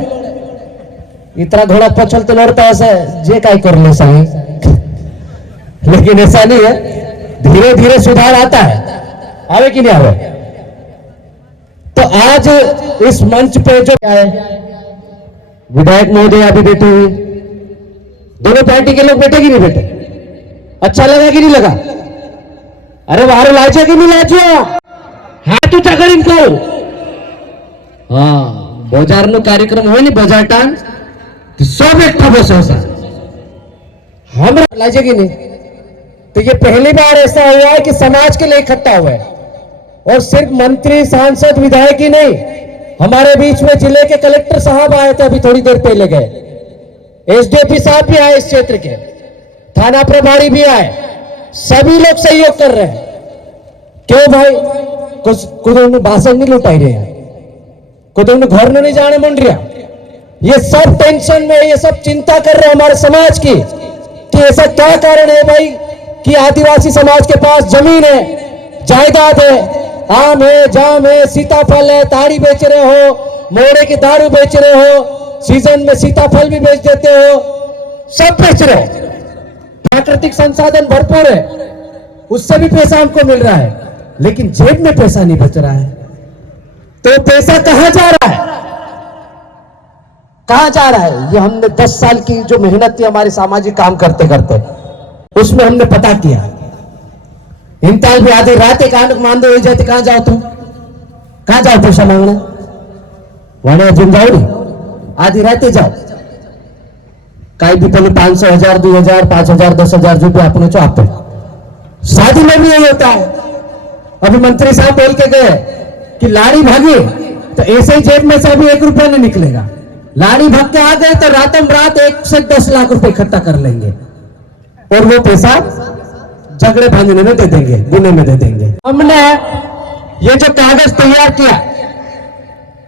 इतना घोड़ा पछल तो लड़ता ऐसे जे काय कर ले सही। लेकिन ऐसा नहीं है, धीरे धीरे सुधार आता है, आवे कि नहीं आवे। तो आज इस मंच पे जो आए विधायक महोदय अभी बैठे हुए, दोनों पार्टी के लोग बैठे कि नहीं बैठे? अच्छा लगा कि नहीं लगा? अरे वारू लायचे की नहीं लायचे हाथ ऊंचा करीन कहू हाँ बजार नो कार्यक्रम हो बजार टांग सब एक बसो हम लायचे की नहीं। तो ये पहली बार ऐसा हुआ है कि समाज के लिए इकट्ठा हुआ है और सिर्फ मंत्री सांसद विधायक ही नहीं, हमारे बीच में जिले के कलेक्टर साहब आए थे अभी थोड़ी देर पहले गए, एसडीओपी साहब भी आए इस क्षेत्र के, थाना प्रभारी भी आए, सभी लोग सहयोग कर रहे हैं। क्यों भाई कुछ भाषण नहीं लुटाई रहे हैं, कुछ घर नहीं जाने मन रहा, ये सब टेंशन में, ये सब चिंता कर रहे हैं हमारे समाज की कि ऐसा क्या कारण है भाई कि आदिवासी समाज के पास जमीन है, जायदाद है, आम है, जाम है, सीताफल है, ताड़ी बेच रहे हो, मोड़े की दारू बेच रहे हो, सीजन में सीताफल भी बेच देते हो, सब बेच रहे हो, प्राकृतिक संसाधन भरपूर है, उससे भी पैसा हमको मिल रहा है, लेकिन जेब में पैसा नहीं बच रहा है। तो पैसा कहां जा रहा है, कहां जा रहा है? ये हमने 10 साल की जो मेहनत थी हमारे सामाजिक काम करते करते, उसमें हमने पता किया। इंताल भी आधी रात एक आनक मानदे हो जाते, कहां जाओ तुम, कहां जाओ पैसा मांगने, वहां जिम जाओ नहीं, आधी राते जाओ, कहीं भी पहले 500, 1000, 2000, 5000, 10,000 रुपये अपने चो आप शादी में भी यही होता है। अभी मंत्री साहब बोल के गए कि लाड़ी भागी तो ऐसे ही जेब में से अभी 1 रुपया नहीं निकलेगा, लाड़ी भाग के आ गए तो रातों रात 1 से 10 लाख रुपए इकट्ठा कर लेंगे और वो पैसा झगड़े भांजने में दे देंगे, गुने में दे देंगे। हमने ये जो कागज तैयार किया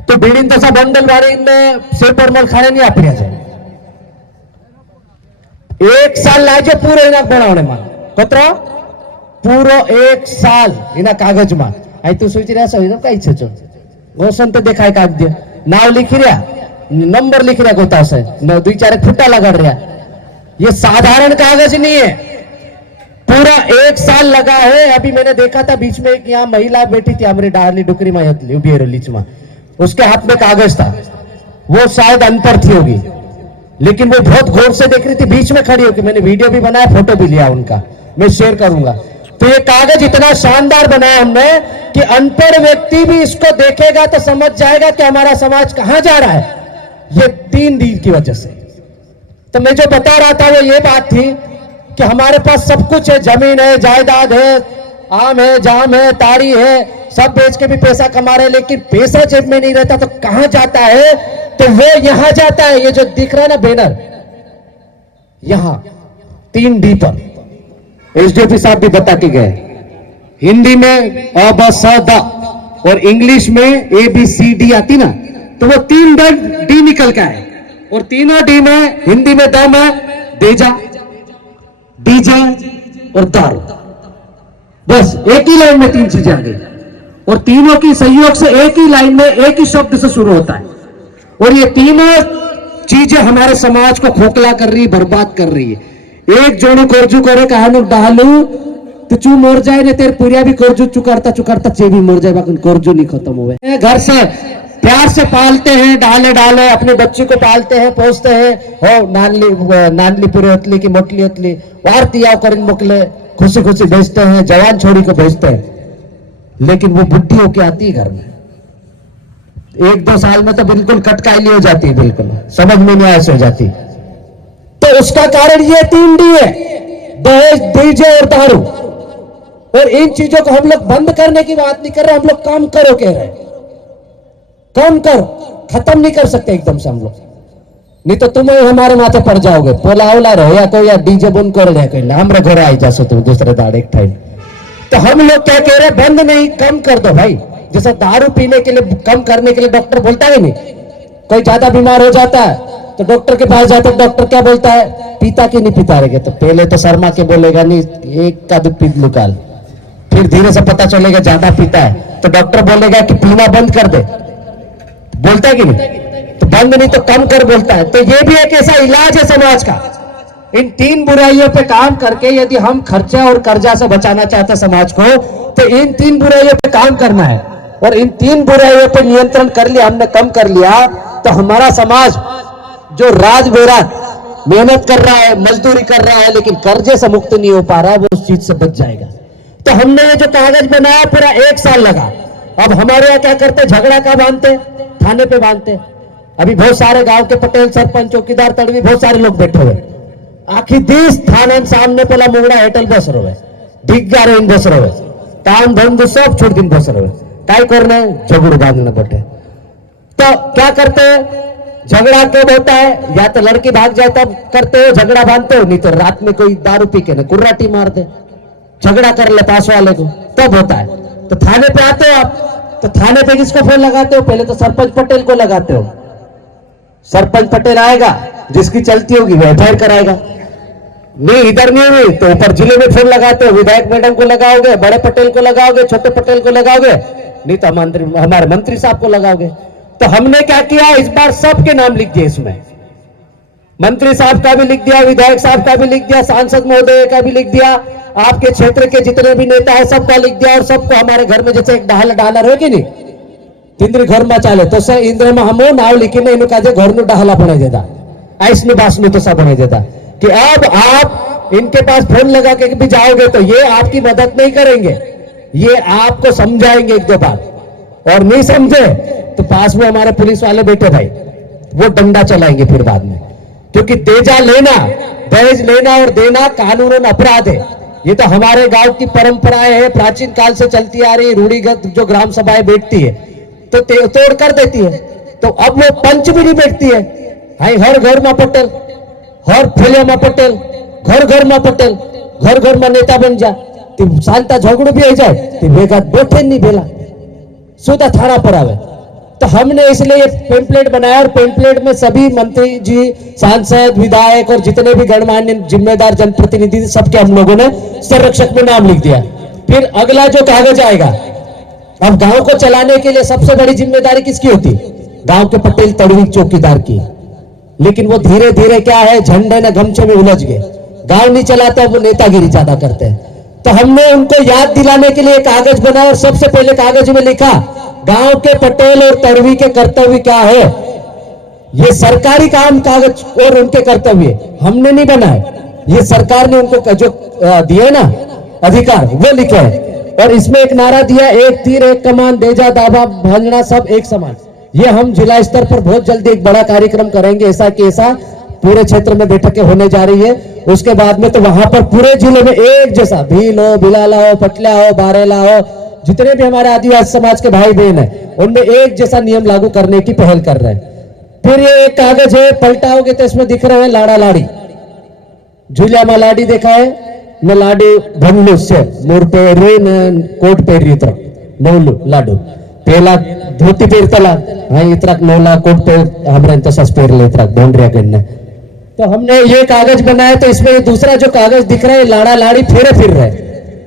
तो बीड़ी तसा बंडलवाड़ी में से परमल खाने नहीं आप जाए 1 साल लागे पूरे इना बनाने में कतरा पूरो 1 साल इना कागज में आई तू सोच रहा सो कई छो घोषण तो देखाय कागज नाव लिखी रहा, नंबर लिख रहा गोता से 2-4 फुट्टा लगा रहा, ये साधारण कागज नहीं है, पूरा 1 साल लगा है। अभी मैंने देखा था बीच में एक यहाँ महिला बैठी थी हमारी डाली डुकरी में लीच में, उसके हाथ में कागज था, वो शायद अनपढ़ थी होगी, लेकिन वो बहुत गौर से देख रही थी, बीच में खड़ी होगी, मैंने वीडियो भी बनाया, फोटो भी लिया उनका, मैं शेयर करूंगा। तो ये कागज इतना शानदार बनाया हमने कि अनपढ़ व्यक्ति भी इसको देखेगा तो समझ जाएगा कि हमारा समाज कहां जा रहा है, ये 3 दिन की वजह से। तो मैं जो बता रहा था वो ये बात थी कि हमारे पास सब कुछ है, जमीन है, जायदाद है, आम है, जाम है, ताड़ी है, सब बेच के भी पैसा कमा रहे, लेकिन पैसा जेब में नहीं रहता तो कहां जाता है? तो वो यहां जाता है, ये जो दिख रहा है ना बैनर, यहां 3D पर एसडीओपी साहब भी बता के गए, हिंदी में अ ब स द और इंग्लिश में ABCD आती ना, तो वो 3 डी निकल का है, और तीनों डी में हिंदी में द में देजा, डीजे और दारू, बस एक ही लाइन में 3 चीजें आ गई, और तीनों की सहयोग से एक ही लाइन में एक ही शब्द से शुरू होता है, और ये तीनों चीजें हमारे समाज को खोखला कर रही, बर्बाद कर रही है। एक जोड़ू कर्जू करे कहानू डालू तो चू मर जाए ने तेरे पूरिया भी कर्जू चुकाता चुकाता चे भी मर जाए, बाकी कर्जू नहीं खत्म हुए। घर से प्यार से पालते हैं, डाले डाले अपने बच्चे को पालते हैं, पोसते हैं, हो नानली पूरे उतली की मोटली उतली वारती आओ कर मोकले, खुशी खुशी भेजते हैं, जवान छोड़ी को भेजते हैं, लेकिन वो बुढ़ी होके आती है घर में 1-2 साल में तो बिल्कुल कटकाइली हो जाती है, बिल्कुल समझ में नहीं ऐसे हो जाती। तो उसका कारण ये 3D है, दहेज, डीजे और दारू, और इन चीजों को हम लोग बंद करने की बात नहीं कर रहे, हम लोग काम करो कह रहे हैं, कम करो, खत्म नहीं कर सकते एकदम से हम लोग, नहीं तो तुम हमारे माथे पड़ जाओगे, पोलावला रहो या तो या डीजे बंद कर रहे कोई हमारे घर आई जा तुम दूसरे दाड़ एक टाइम। तो हम लोग क्या कह रहे हैं, बंद नहीं कम कर दो भाई। जैसा दारू पीने के लिए कम करने के लिए डॉक्टर बोलता है नहीं, कोई ज्यादा बीमार हो जाता है तो डॉक्टर के पास जाते, डॉक्टर क्या बोलता है, पीता कि नहीं पीता रहेगा, तो पहले तो शर्मा के बोलेगा नहीं 1 का दूध पी लो काल, फिर धीरे से पता चलेगा ज्यादा पीता है तो डॉक्टर बोलेगा कि पीना बंद कर दे, बोलता है कि नहीं, तो बंद नहीं तो कम कर बोलता है। तो ये भी एक ऐसा इलाज है समाज का। इन 3 बुराइयों पे काम करके यदि हम खर्चा और कर्जा से बचाना चाहते समाज को, तो इन 3 बुराइयों पे काम करना है, और इन 3 बुराइयों पे नियंत्रण कर लिया हमने, कम कर लिया, तो हमारा समाज जो राज बेराज मेहनत कर रहा है, मजदूरी कर रहा है, लेकिन कर्जे से मुक्त नहीं हो पा रहा, वो उस चीज से बच जाएगा। तो हमने ये जो कागज बनाया पूरा 1 साल लगा। अब हमारे यहाँ क्या करते, झगड़ा का बांधते, थाने पे बांधते। अभी बहुत सारे गांव के पटेल, सरपंच, चौकीदार, तड़वी बहुत सारे लोग बैठे हुए। आखिर 30 थाना सामने पेला मुंगड़ा हेटल बस रहे, दिग्गा रेन बस रहे, काम धंधो सब छोड़ दिन बस रहे। काय करना, झगड़ू बांधना पड़े। तो क्या करते हैं, झगड़ा कब होता है, या तो लड़की भाग जाए तब करते हो, झगड़ा बांधते हो, नहीं तो रात में कोई दारू पी के ना कुर्राटी मार दे, झगड़ा कर ले पास वाले को, तब होता है। तो थाने पे आते हो आप, तो थाने पे किसको फोन लगाते हो, पहले तो सरपंच पटेल को लगाते हो। सरपंच पटेल आएगा, जिसकी चलती होगी वह एफआईआर कराएगा। नहीं इधर नहीं हुई तो ऊपर जिले में फोन लगाते हो, विधायक मैडम को लगाओगे, बड़े पटेल को लगाओगे, छोटे पटेल को लगाओगे, नहीं तो हमारे मंत्री साहब को लगाओगे। तो हमने क्या किया, इस बार सबके नाम लिख दिए, इसमें मंत्री साहब का भी लिख दिया, विधायक साहब का भी लिख दिया, सांसद महोदय का भी लिख दिया, आपके क्षेत्र के जितने भी नेता है सबका लिख दिया। और सबको हमारे घर में जैसे एक डालर है कि नहीं, तिंद्री घर में चाले तो से इंद्र में हमो नाव लिखी इन का घर नु डाहला बना देता, ऐसने बास में तो सब बना देता कि अब आप इनके पास फोन लगा के भी जाओगे तो ये आपकी मदद नहीं करेंगे, ये आपको समझाएंगे 1-2 बार, और नहीं समझे तो पास में हमारे पुलिस वाले बैठे भाई, वो डंडा चलाएंगे फिर बाद में। क्योंकि तेजा लेना, दहेज लेना और देना कानूनन अपराध है। ये तो हमारे गांव की परंपराएं है, प्राचीन काल से चलती आ रही रूढ़िगत जो ग्राम सभाएं बैठती है तो तोड़ कर देती है। तो अब वो पंच भी नहीं बैठती है, हाई हर घर में पटेल, हर फैलिया में पटेल, घर घर में पटेल, घर घर में नेता बन जा, शांता झगड़ू भी हो जाए तो बेगा बैठे नहीं बेला सीधा थाना पर आवे। तो हमने इसलिए पेम्पलेट बनाया और पेम्पलेट में सभी मंत्री जी, सांसद, विधायक और जितने भी गणमान्य जिम्मेदार जनप्रतिनिधि सबके हम लोगों ने संरक्षक में नाम लिख दिया। फिर अगला जो कागज आएगा, अब गांव को चलाने के लिए सबसे बड़ी जिम्मेदारी किसकी होती, गांव के पटेल, तड़वी, चौकीदार की। लेकिन वो धीरे धीरे क्या है, झंडे न गमछे में उलझ गए, गांव नहीं चलाता, वो नेतागिरी ज्यादा करते हैं। तो हमने उनको याद दिलाने के लिए कागज बनाया और सबसे पहले कागज में लिखा, गांव के पटेल और तड़वी के कर्तव्य क्या है। ये सरकारी काम कागज और उनके कर्तव्य हमने नहीं बनाए, ये सरकार ने उनको जो दिए ना अधिकार वो लिखे हैं। और इसमें एक नारा दिया, एक तीर एक कमान, देजा दावा भांजना सब एक समान। ये हम जिला स्तर पर बहुत जल्दी एक बड़ा कार्यक्रम करेंगे, ऐसा कि ऐसा पूरे क्षेत्र में बैठकें होने जा रही है। उसके बाद में तो वहां पर पूरे जिले में एक जैसा भील हो, भिलाला हो, पटला हो, बारेला हो, जितने भी हमारे आदिवासी समाज के भाई बहन है उनमें एक जैसा नियम लागू करने की पहल कर रहे हैं। फिर ये एक कागज है, पलटाओगे तो इसमें दिख रहे हैं लाड़ा लाड़ी, झूलिया में लाडी देखा है न, लाडी भंगलू से मूर पेरी न कोट पेरी इतर नौलू लाडू पेला धोती पेरतला, हाँ इतराक नौला कोट पेर हमारे तसाच पेरले इतराक ढोंडरिया गन्ने। तो हमने ये कागज बनाया, तो इसमें दूसरा जो कागज दिख रहा है, लाड़ा लाड़ी फेरे फिर रहे,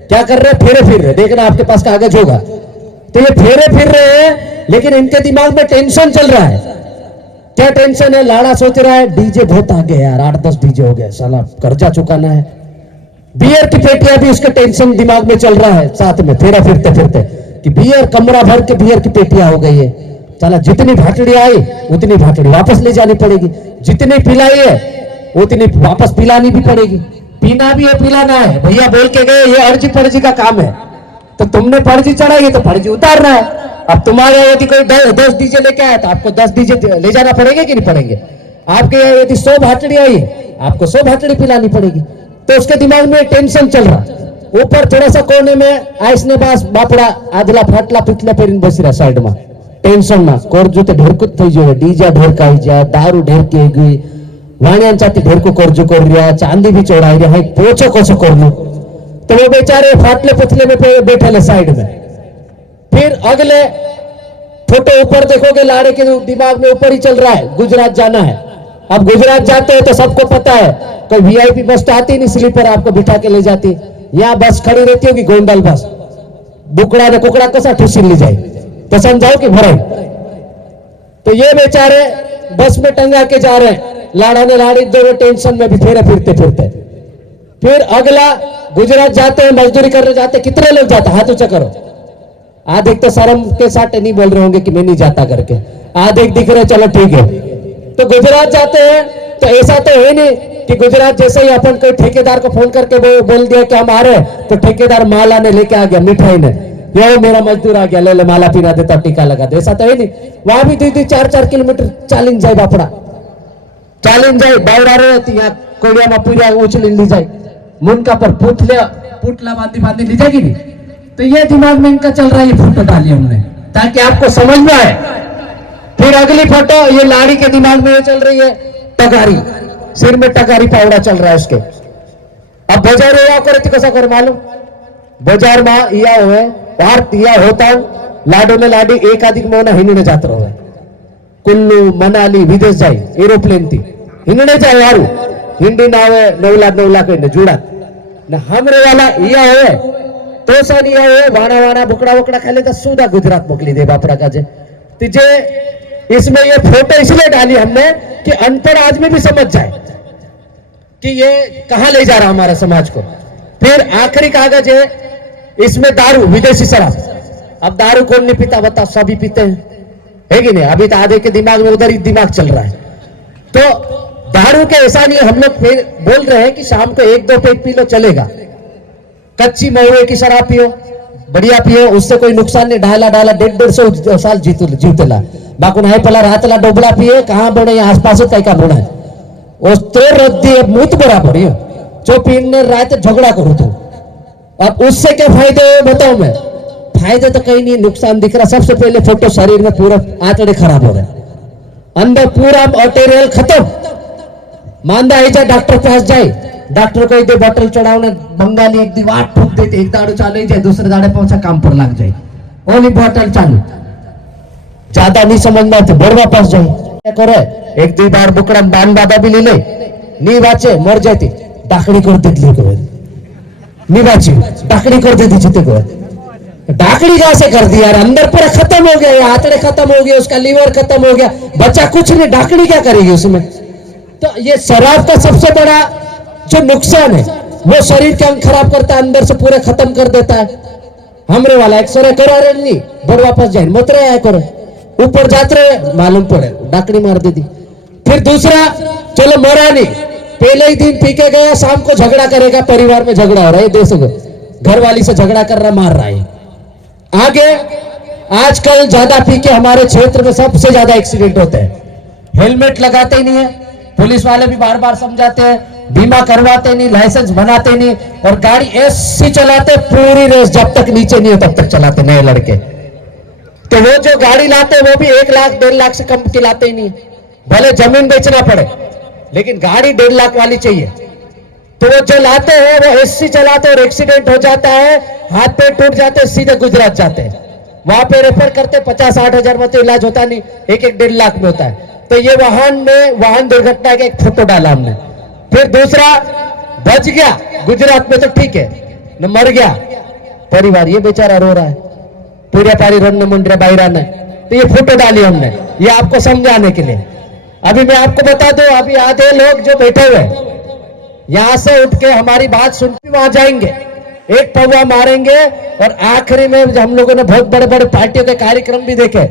क्या कर रहे हैं, फेरे फिर रहे, देखना आपके पास कागज होगा। तो ये फेरे फिर रहे हैं, लेकिन इनके दिमाग में टेंशन चल रहा है। क्या टेंशन है, लाड़ा सोच रहा है डीजे बहुत आगे यार, 8-10 डीजे हो गए, साला कर्जा चुकाना है। बियर की पेटियां भी उसके टेंशन दिमाग में चल रहा है साथ में, फेरा फिरते फिरते कि बियर कमरा भर के बियर की पेटियां हो गई है, चला जितनी भाटड़ी आई उतनी भाटड़ी वापस ले जानी पड़ेगी, जितनी पिलाई है उतनी वापस पिलानी भी पड़ेगी, पीना भी है पिलाना है। भैया बोल के गए ये अर्जी फर्जी का काम है, तो तुमने फर्जी चढ़ाई तो फर्जी उतारना है। अब तुम्हारे यदि कोई 10 डीजे लेके आया तो आपको 10 डीजे ले जाना पड़ेगा कि नहीं पड़ेंगे। आपके यदि 100 भाटड़ी आई आपको 100 भाटड़ी पिलानी पड़ेगी। तो उसके दिमाग में टेंशन चल रहा। ऊपर थोड़ा सा कोने में आइसने पास बापड़ा आदला फाटला पिटला पेरिन बसी रहा साइड में टेंशन में कर्जो तो ढेर कुछ थी जो डीजा ढेर का जा, दारू ढेर की गई, वाणियांचाती ढेर को कर्जो कर रहा, चांदी भी चढ़ाई रहा है, पोछो कोसो कर लू। तो वो बेचारे फाटले पुतले में बैठे साइड में। फिर अगले फोटो ऊपर देखोगे, लाड़े के दिमाग में ऊपर ही चल रहा है गुजरात जाना है। अब गुजरात जाते हैं तो सबको पता है कोई वीआईपी बस तो आती नहीं, स्लीपर आपको बिठा के ले जाती, यहाँ बस खड़ी रहती होगी गोंडल बस, बुकड़ा ने कुकड़ा कसा ठूसी ले जाए तो समझाओ कि भराई। तो ये बेचारे बस में टंगा के जा रहे हैं, लाड़ा ने लाड़ी दोनों टेंशन में भी फेरे फिरते फिरते। फिर अगला गुजरात जाते हैं, मजदूरी करने जाते, कितने लोग जाते हाथ ऊंचा करो। आधे तो शर्म के साथ नहीं बोल रहे होंगे कि मैं नहीं जाता करके, आधे दिख रहे चलो ठीक है। तो गुजरात जाते हैं तो ऐसा तो है नहीं कि गुजरात जैसे ही अपन कोई ठेकेदार को फोन करके बोल दिया कि हम आ रहे हैं, तो ठेकेदार माला ने लेके आ गया, मिठाई ने, यो मेरा मजदूर आ गया, ले ले माला पीना देता, टीका लगा दे। ऐसा तो है नहीं। वहां भी 2-4 किलोमीटर चालीन जाए बापड़ा, चालीन जाए बावड़ा रहती यहाँ कोड़िया में पूरा उछल ली जाए, मुनका पर पुटला बांधी ली जाएगी नहीं। तो ये दिमाग में इनका चल रहा है, ये फोटो डाली हमने ताकि आपको समझ में आए। फिर अगली फोटो, ये लाड़ी के दिमाग में ये चल रही है टगारी, सिर में टगारी पावड़ा चल रहा है उसके। अब बाजार या करे कसा कर मालूम, बाजार में या होवे वार्त या होता लाडो ने लाडी एक आधिक में हिंडने जात रहो, कुल्लू मनाली विदेश जाए एरोप्लेन थी हिंडने जाए यारू, हिंडी ना आवे 9 लाख जुड़ा न हमरे वाला या होवे तो सन या होवे वाना बुकड़ा खाली तो सूदा गुजरात मोकली दे बापरा का जे। इसमें ये फोटो इसलिए डाली हमने कि अनपढ़ आदमी भी समझ जाए कि ये कहां ले जा रहा हमारे समाज को। फिर आखिरी कागज है, इसमें दारू, विदेशी शराब। अब दारू कौन नहीं पीता बताओ, सभी पीते हैं, है कि नहीं? अभी तो आधे के दिमाग में उधर ही दिमाग चल रहा है। तो दारू के ऐसा नहीं, हम लोग फिर बोल रहे हैं कि शाम को 1-2 पेट पी लो चलेगा, कच्ची महुए की शराब पियो, बढ़िया पियो, उससे कोई नुकसान नहीं। डाला 150 साल जीतेला बाकुन है पला रातला डोबला पिए कहां बने आसपास तय का बना है तो रद्दी मुत बराबर है जो पीने रात झगड़ा करूं तो अब उससे क्या फायदे बताऊं मैं? फायदे तो कहीं नहीं, नुकसान दिख रहा। सबसे पहले फोटो शरीर में पूरा आंतड़े खराब हो रहे, अंदर पूरा मटेरियल खत्म। मांदा ऐसा डॉक्टर के पास जाए, डॉक्टर को दे बोतल चढ़ाओ, बंगाली एक दी वाट ठोक देते, एक दाड़ो चालू जाए, दूसरे दाड़े पहुंचा काम पर लग जाए, ओनली बोतल चालू। ज्यादा नहीं समझना तो बड़वा पास जाए, क्या करे 1-2 बार बुकड़ा बान बाबा भी ले ले, नी वाचे मर जाती, डाकड़ी कर देती को नी वाची डाकड़ी कर देती जीते को। डाकड़ी कैसे कर दी यार? अंदर पूरा खत्म हो गया, आंतड़े खत्म हो गए, उसका लीवर खत्म हो गया, बच्चा कुछ नहीं, डाकड़ी क्या करेगी उसमें? तो ये शराब का सबसे बड़ा जो नुकसान है वो शरीर के अंग खराब करता है, अंदर से पूरा खत्म कर देता है। हमरे वाला एक्सरे करा रहे नहीं, बड़ वापस जाए मत रहे करे, ऊपर जाते रहे मालूम पड़े डाकड़ी मार दी थी। फिर दूसरा, चलो मरा नहीं, पहले ही दिन पी के गया, शाम को झगड़ा करेगा, परिवार में झगड़ा हो रहा है, देश घर वाली से झगड़ा कर रहा, मार रहा है। आगे आजकल ज्यादा पी के हमारे क्षेत्र में सबसे ज्यादा एक्सीडेंट होते हैं, हेलमेट लगाते ही नहीं है, पुलिस वाले भी बार बार समझाते हैं, बीमा करवाते नहीं, लाइसेंस बनाते नहीं, और गाड़ी ऐसी चलाते पूरी रेस, जब तक नीचे नहीं हो तब तक चलाते नए लड़के। तो वो जो गाड़ी लाते हैं वो भी 1 लाख 1.5 लाख से कम की लाते ही नहीं, भले जमीन बेचना पड़े लेकिन गाड़ी 1.5 लाख वाली चाहिए। तो वो जो लाते हैं वो ऐसी चलाते और एक्सीडेंट हो जाता है, हाथ पैर टूट जाते हैं, सीधे गुजरात जाते हैं, वहां पे रेफर करते 50-60 हजार में तो इलाज होता नहीं, 1-1.5 लाख में होता है। तो ये वाहन दुर्घटना का एक फोटो डाला हमने। फिर दूसरा, बच गया गुजरात में तो ठीक है, न मर गया परिवार, ये बेचारा रो रहा है, पूरे पारी रन मुंडरे बाहर ने। तो ये फोटो डाली हमने, ये आपको समझाने के लिए। अभी मैं आपको बता दूं, अभी आधे लोग जो बैठे हुए यहां से उठ के हमारी बात सुन के वहां जाएंगे, एक पौवा मारेंगे, और आखिरी में हम लोगों ने बहुत बड़े बड़े पार्टियों के कार्यक्रम भी देखे,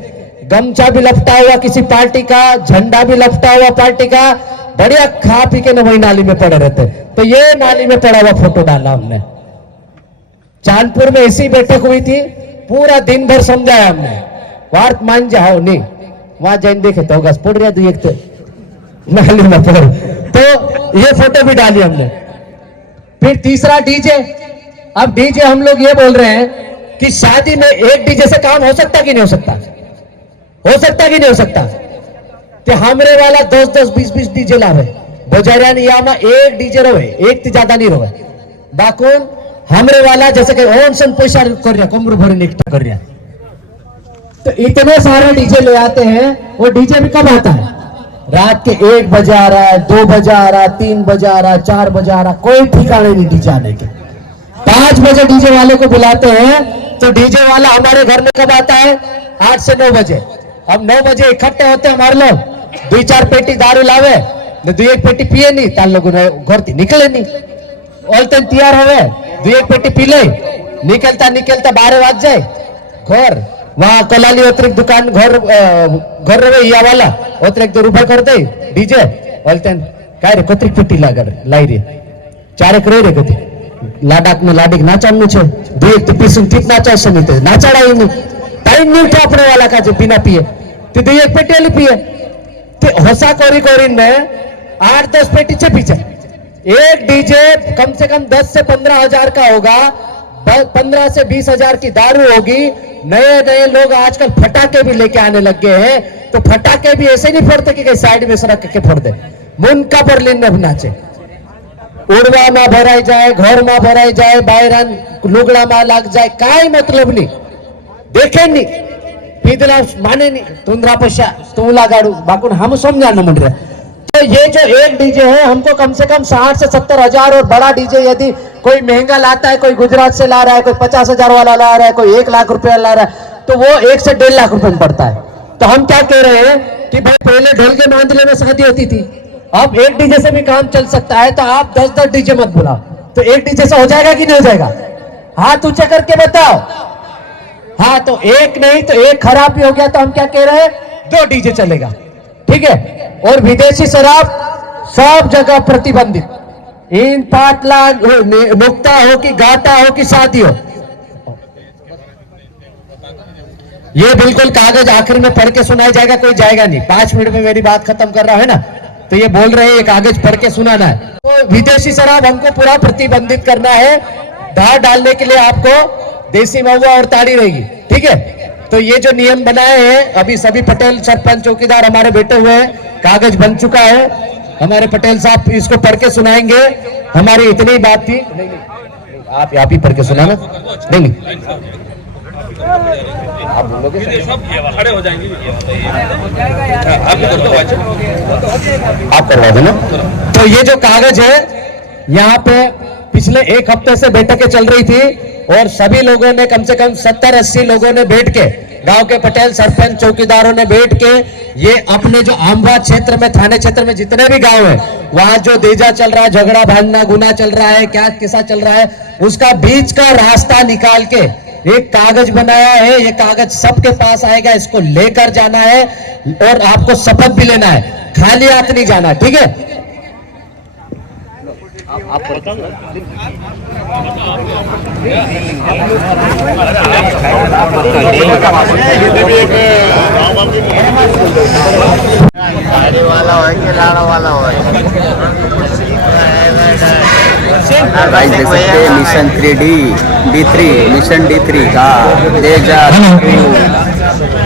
गमछा भी लपटा हुआ किसी पार्टी का, झंडा भी लपटा हुआ पार्टी का, बढ़िया खा पी के न वही नाली में पड़े रहते। तो ये नाली में पड़ा हुआ फोटो डाला हमने। चांदपुर में ऐसी बैठक हुई थी, पूरा दिन भर समझाया हमने, वार्त मान जाओ नहीं, वहां जाइन देखे तो गस पड़ रहा तू एक तो नाली में पड़। तो ये फोटो भी डाली हमने। फिर तीसरा, डीजे। अब डीजे हम लोग ये बोल रहे हैं कि शादी में एक डीजे से काम हो सकता कि नहीं हो सकता? हो सकता कि नहीं हो सकता? तो हमरे वाला 10-10, 20-20 डीजे लावे, बोजारिया ने यामा एक डीजे रोवे, एक तो ज्यादा नहीं रोवे। बाकुन हमरे वाला जैसे कि ओन सन पैसा कर रहा, कमर भरे निकटा कर रहा, तो इतने सारे डीजे ले आते हैं। वो डीजे भी कब आता है? रात के 1 बजे आ रहा है, 2 बजे आ रहा है, 3 बजे आ रहा है, 4 बजे आ रहा है, कोई ठिकाने नहीं डीजे आने के। 5 बजे डीजे वाले को बुलाते हैं, तो डीजे वाला हमारे घर में कब आता है? 8 से 9 बजे। अब 9 बजे इकट्ठे होते हैं हमारे लोग, 2-4 पेटी दारू लावे, 2-1 पेटी पिए नहीं, ताल लोगों ने घर थी निकले नहीं, ओलते तैयार होवे, 2-1 पेटी पी ले, निकलता 12 बज जाए घर, वहां कलाली अतिरिक्त दुकान घर रहे या वाला अतिरिक्त ₹2 कर दे डीजे, बोलते काय रे कतरी पेटी लाई रे 4 રે કદી લાડાક ને લાડીક નાચાડનું છે બે એક પીસું ઠીક નાચાડશે નહીં તે નાચાડાય નહીં टाइम नहीं उठा अपने वाला का जो बिना पिए तो दो एक पेटी पिए तो हंसा कोरी कोरी ने 8-10 पेटी से पीछे एक डीजे कम से कम 10 से 15 हजार का होगा 15 से 20 हजार की दारू होगी नए नए लोग आजकल फटाके भी लेके आने लग गए हैं तो फटाके भी ऐसे नहीं फोड़ते कि कहीं साइड में सड़क के फोड़ दे मुनका पर लेने नाचे उड़वा में भराई जाए घर में भराई जाए बाहर लुगड़ा में लग जाए काई मतलब नहीं देखे नहीं पीदला माने नहीं तुंद्रा पशा तू लगाड़ू बाकुन हम समझाना मन रहा तो ये जो एक डीजे है हमको कम से कम 60 से 70 हजार और बड़ा डीजे यदि कोई महंगा लाता है कोई गुजरात से ला रहा है कोई 50,000 वाला ला रहा है कोई 1 लाख रुपया ला रहा है तो वो 1 से 1.5 लाख रुपए में पड़ता है तो हम क्या कह रहे हैं कि भाई पहले ढोल के मांदले में शादी होती थी अब एक डीजे से भी काम चल सकता है तो आप 10-10 डीजे मत बुलाओ तो एक डीजे से हो जाएगा कि नहीं हो जाएगा हाथ ऊंचा करके बताओ हाँ तो एक नहीं तो एक खराब भी हो गया तो हम क्या कह रहे हैं 2 डीजे चलेगा ठीक है और विदेशी शराब सब जगह प्रतिबंधित इन पाटला नुक्ता हो कि गाता हो कि शादी हो ये बिल्कुल कागज आखिर में पढ़ के सुनाया जाएगा कोई जाएगा नहीं 5 मिनट में मेरी बात खत्म कर रहा है ना तो ये बोल रहे हैं ये कागज पढ़ के सुनाना है तो विदेशी शराब हमको पूरा प्रतिबंधित करना है धार डालने के लिए आपको देसी महुआ और ताड़ी रहेगी ठीक है तो ये जो नियम बनाए हैं अभी सभी पटेल सरपंच चौकीदार हमारे बैठे हुए हैं कागज बन चुका है हमारे पटेल साहब इसको पढ़ के सुनाएंगे हमारी इतनी बात थी आप ही पढ़ के सुनाना नहीं आप बोलोगे खड़े हो जाएंगे आप करवा देना तो ये जो कागज है यहाँ पे पिछले 1 हफ्ते से बैठकें चल रही थी और सभी लोगों ने कम से कम 70-80 लोगों ने बैठ के गांव के पटेल सरपंच चौकीदारों ने बैठ के ये अपने जो आमवा क्षेत्र में थाने क्षेत्र में जितने भी गांव है वहां जो देजा चल रहा है झगड़ा भांडना गुना चल रहा है क्या किस्सा चल रहा है उसका बीच का रास्ता निकाल के एक कागज बनाया है ये कागज सबके पास आएगा इसको लेकर जाना है और आपको शपथ भी लेना है खाली हाथ नहीं जाना ठीक है आप गाइस देख सकते हैं mission 3D D3 mission D3 का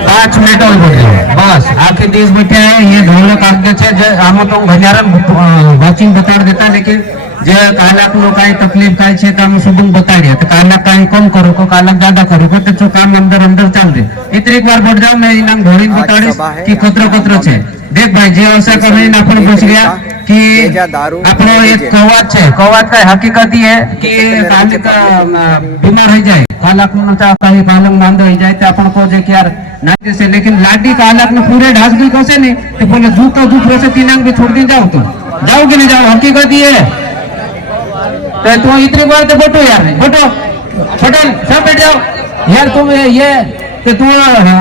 5 मिनट और बस आखिर देश बैठे हैं ये ढोलक कागज है हम तो भंडारण वाचिंग बता देता लेकिन जे कालक नो काय तकलीफ काय छे हम सुबह बता दिया तो कालक काय कम करो को कालक ज्यादा करो को तो काम अंदर अंदर चल दे इतने एक बार बढ़ जाओ मैं इनाम ढोली बताड़ीस कि कतरो छे देख भाई जे अवसर पर मैं अपन पूछ गया कि अपनो एक कवात का हकीकत ही है कि कालक बीमार हो जाए कालक नो चाहता है कालक मांद हो जाए तो अपन को जे कि यार ना जैसे लेकिन लाडी कालक में पूरे ढास भी कोसे नहीं तो बोले झूठ वैसे तीनांग भी छोड़ दी जाओ तो जाओ कि नहीं जाओ हकीकत ही है तो तुम इतनी बार तो बटो यार बटो पटेल सब बैठ जाओ यार तुम ये तो तुम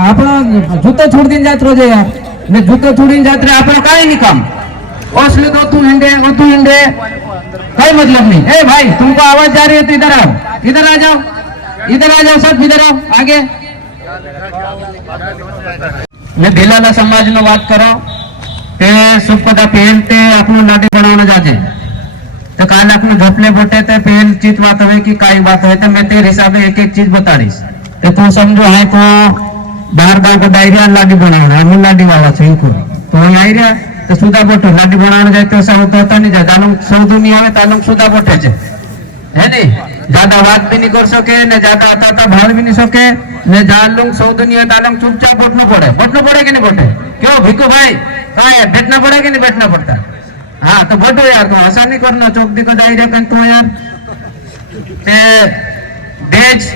अपना जूतो छोड़ दिन जात रोजे यार मैं जूतो छोड़ी जात रहे अपना काई नहीं काम असली तो तू हिंडे कोई मतलब नहीं ए भाई तुमको आवाज जा रही है तो इधर आ जाओ सब इधर आओ आगे मैं भेलाला समाज नो बात करो ते सुपदा पहन ते अपनो नाटी बनावना जाजे तो कालक में झपले बोटे ते पहन चीज बात है कि काई बात है तो मैं तेरे हिसाब से एक चीज बता रही तो तू समझो है तो बाहर को डायरिया लाडी बनाना है लाडी वाला छे तो डायरिया तो सुधा बोटो लाडी बनाना जाए तो ऐसा होता नहीं जाए तालुम सौदू नहीं आवे तालुम सुधा बोटे छे है नहीं ज्यादा बात भी नहीं कर सके ने ज्यादा आता भाड़ भी नहीं सके ने जालुम सौदू नहीं तालुम चुपचाप बोटना पड़े कि नहीं बोटे क्यों भिक्कू भाई कहा यार बैठना पड़े कि नहीं बैठना पड़ता हाँ तो बटो यार तो ऐसा नहीं करना चौक दी को डायरिया कर तो यार डेज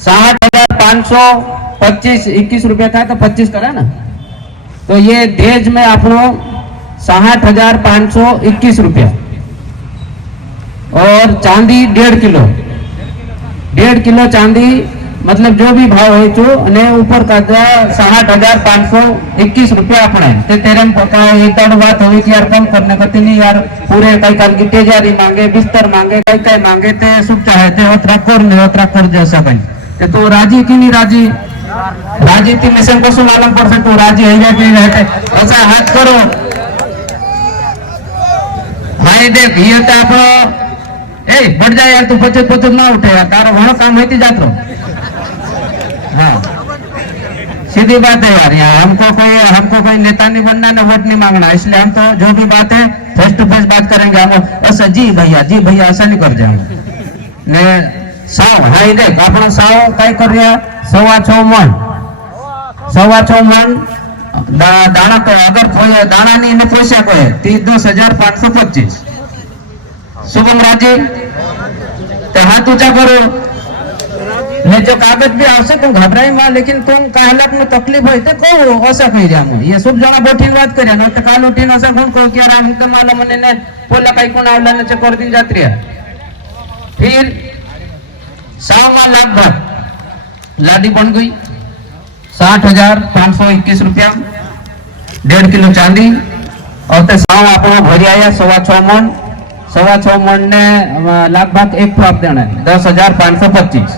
60,525 रुपया था तो 25 करा ना तो ये डेज में अपनो 60,521 रुपया और चांदी 1.5 किलो चांदी मतलब जो भी भाव है चो ने ऊपर का 60,521 रुपया अपने ते तेरे में पका एक दाड़ बात हुई कि यार कम करने का नहीं यार पूरे कई काल की तेजारी मांगे बिस्तर मांगे कई मांगे ते सुख चाहे ते होत्रा कर जैसा कहीं ते तू राजी की नहीं राजी राजी थी मिशन को मालूम पड़ सकते राजी है या नहीं रहते ऐसा हाथ करो भाई देख ये तो आप ए बढ़ जाए यार तू बचत ना उठे यार तारो वहां काम होती जात रहो हाँ सीधी बात है यार यहाँ हमको कोई नेता नहीं बनना ना वोट नहीं मांगना इसलिए हम तो जो भी बात है फेस टू फेस बात करेंगे हम ऐसा जी भैया ऐसा नहीं कर जाएंगे ने साव हाँ देख अपना साव कई कर रहा 6.5 मन दाना को अगर कोई दाना नहीं इन्हें पैसा को है 10,525 शुभम राजी तो हाथ ऊंचा करो ने जो कागज भी आवश्यक तुम घबराई मां लेकिन तुम काहलक में तकलीफ है तो को ऐसा कही जामु ये सब जना बोठीन बात करे ना तो काल उठीन ऐसा कोण को कि यार हम तो मालूम ने पोला कई कोण आवला ने कर दिन जात्रिया फिर 100 लाख भर लादी बन गई 60,521 रुपया 1.5 किलो चांदी और ते साव आपको भरी आया 6.5 मन ने लाख भाग एक प्राप्त देना 10,525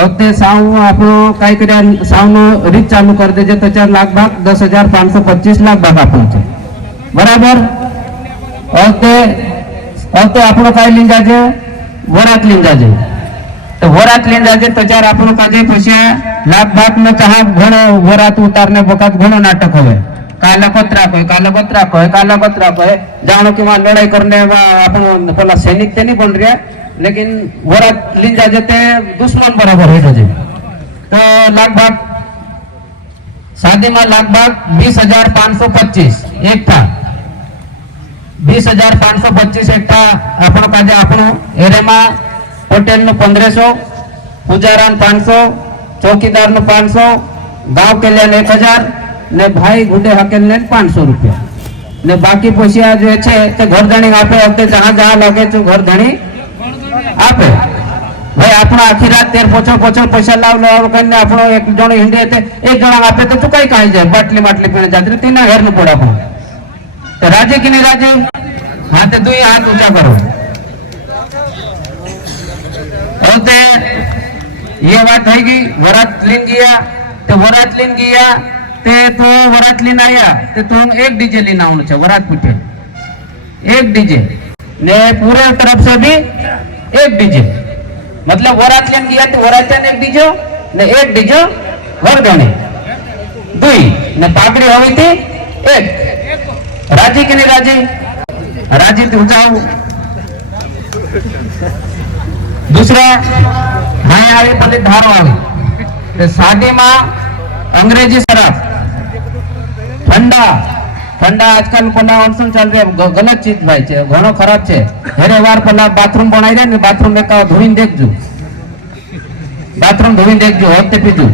और ते साव आपको कई करे साव नो रीच चालू कर दे तो 4 लाख भाग 10,525 लाख भाग आपन छे बराबर और ते आपको कई लीन जाजे वरात लीन जाजे तो वरात लीन जाजे तो 4 आपको काजे पैसे लाख भाग में कहा घणो वरात उतारने वक्त घणो नाटक होवे काला गोत्रा को जानो कि वहां लड़ाई करने अपन पहला सैनिक ते नहीं बन रहा लेकिन वरात लीन जाजे ते दुश्मन बराबर हो जाजे तो लाख भाग शादी में लाख भाग 20,525 एक था 20,525 एक था अपन काजे अपन एरे में होटल नो 1500 पुजारान 500 चौकीदार नो 500 गांव के लिए 1,000 ने भाई गुडे हकेल ने 500 रुपया ने बाकी पैसा जो है तो घर धणी आपे होते जहां लगे तो घर धणी आपे भाई अपना आखी रात 13 पोचो पैसा लाव करने अपनो एक जण हिंदी थे एक जण आपे तो चुकाई कहीं जाए बाटली पीने जाते तीन हेर न पड़ा अपन तो राजे की नहीं राजे हाथ दुई हाथ ऊंचा करो बोलते ये बात है कि वरात लीन गया तो वरात लीन आया तो तुम एक डीजे लीन आना चाहिए वरात पीछे एक डीजे ने पूरे तरफ से भी एक डीजे मतलब वरात लीन गया तो वरात एक डीजे ने एक डीजे वर्गणी दुई ने पागड़ी हुई थी एक राजी की नहीं राजी थी ऊंचा दूसरा हाँ आई पहले धारो आई तो शादी में अंग्रेजी शराब ठंडा आजकल पहला ऑनसन चल रहे गलत चीज भाई छे घणो खराब छे हेरे वार पहला बाथरूम बनाई रे ने बाथरूम में का धोईन देखजो होते पीजू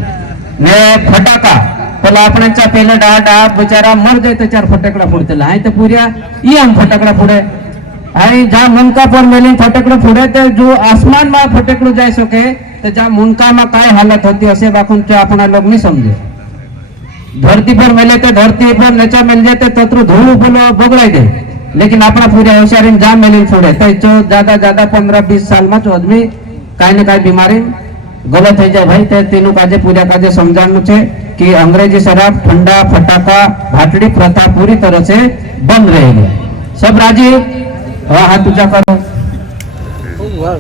ने फटाका पहला अपने चा पहले डा बेचारा मर जाए तो 4 फटाकड़ा फोड़ते आई तो पूरा ये हम फटाकड़ा फोड़े आई जहाँ मुनका पर मेली फटाकड़ो फोड़े तो जो आसमान में फटाकड़ो जाए सके तो जहाँ मुनका में काय हालत होती है बाखुन अपना लोग नहीं समझे धरती पर मिले तो धरती पर नचा मिल जाते तो धूल बगड़ाई दे लेकिन अपना पूरा होशियारी जहाँ मिली फोड़े तो जो ज्यादा 15-20 साल में जो आदमी कई न कई बीमारी गलत हो जाए भाई तो तीनों काजे पूरा काजे समझानु छे कि अंग्रेजी शराब ठंडा फटाका भाटड़ी प्रथा पूरी तरह से बंद रहेगी सब राजी हाथ ऊंचा करो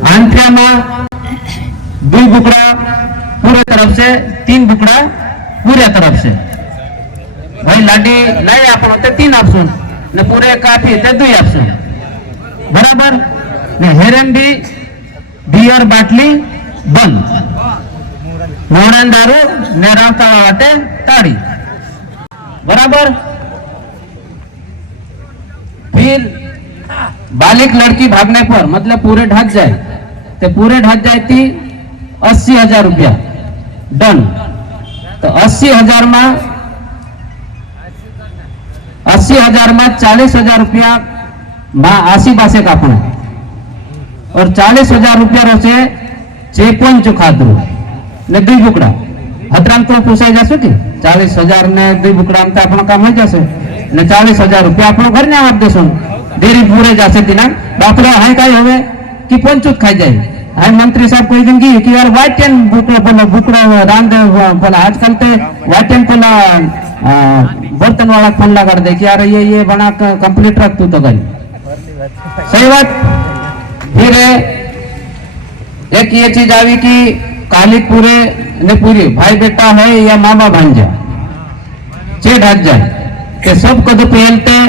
आंखिया में 2 बुकड़ा पूरे तरफ से 3 बुकड़ा पूरे तरफ से भाई लाडी लाई आपण ते 3 ऑप्शन ने पूरे काफी ते 2 ऑप्शन बराबर ने हेरन भी बियर बाटली बंद मोहन दारू ने रास्ता वाटे ताड़ी बराबर फिर बालिक लड़की भागने पर मतलब पूरे ढक जाए तो पूरे ढक जाए थी 80,000 रुपया डन तो 80,000 में 40,000 रुपया आसी पासे कापण और 40,000 रुपया से चेपन चुखादरू ને 2 બુકડા હતરામ તો પોસાઈ જશે કે 40,000 ને 2 બુકડા તો આપણો કામ થઈ જશે ને 40,000 રૂપિયા આપણો ઘરને આપ દેશો डेरी पूरे जासे दिना बापरे हाय काय हवे की पंचूत खाई जाए हाय मंत्री साहब कोई दिन की यार वाटेन बुकड़ा बोला बुकड़ा रामदेव बोला आजकल ते वाटेन बोला बर्तन वाला फोन लगा दे कि यार ये बना कंप्लीट रख तू तो गई सही बात। फिर एक ये चीज आई कि काली पूरे ने पूरी भाई बेटा है या मामा भांजा चेड हट जाए के सब कद पहलते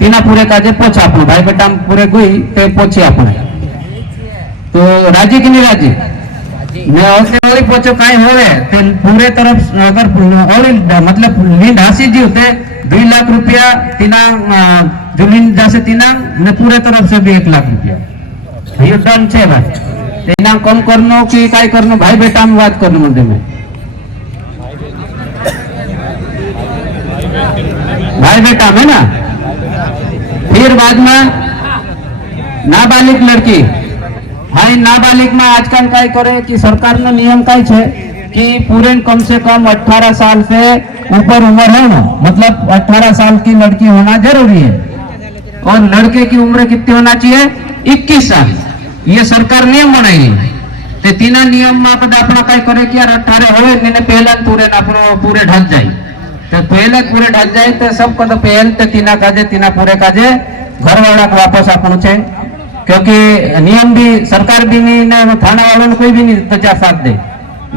तीना पूरे काजे पोछा अपने भाई बेटा पूरे गुई ते पोछे अपने तो राजी की नहीं राजी ने औसे और पोछो काई होवे तो पूरे तरफ अगर और मतलब लींड हासी जी होते 2 लाख रुपया तीना जमीन जैसे तीना ने पूरे तरफ से भी 1 लाख रुपया ये डन छे भाई तेना कम करनो कि काई करनो भाई बेटा में बात करनो मुद्दे में भाई बेटा में ना। फिर बाद में नाबालिग लड़की हाई नाबालिग में आजकल काय करे कि सरकार ने नियम काय छे कि पूरे कम से कम 18 साल से ऊपर उम्र है ना मतलब 18 साल की लड़की होना जरूरी है और लड़के की उम्र कितनी होना चाहिए 21 साल ये सरकार नियम बनाई ते तीना नियम में अपना काय करे कि यार 18 होवे ने पहला पूरे पूरे ढक जाए तो पहले पूरे ढक जाए तो सबको तो पहल तो तीना पूरे काजे घर वाला को वापस आपनो छे क्योंकि नियम भी सरकार भी नहीं ने थाना वालों कोई भी नहीं तो साथ दे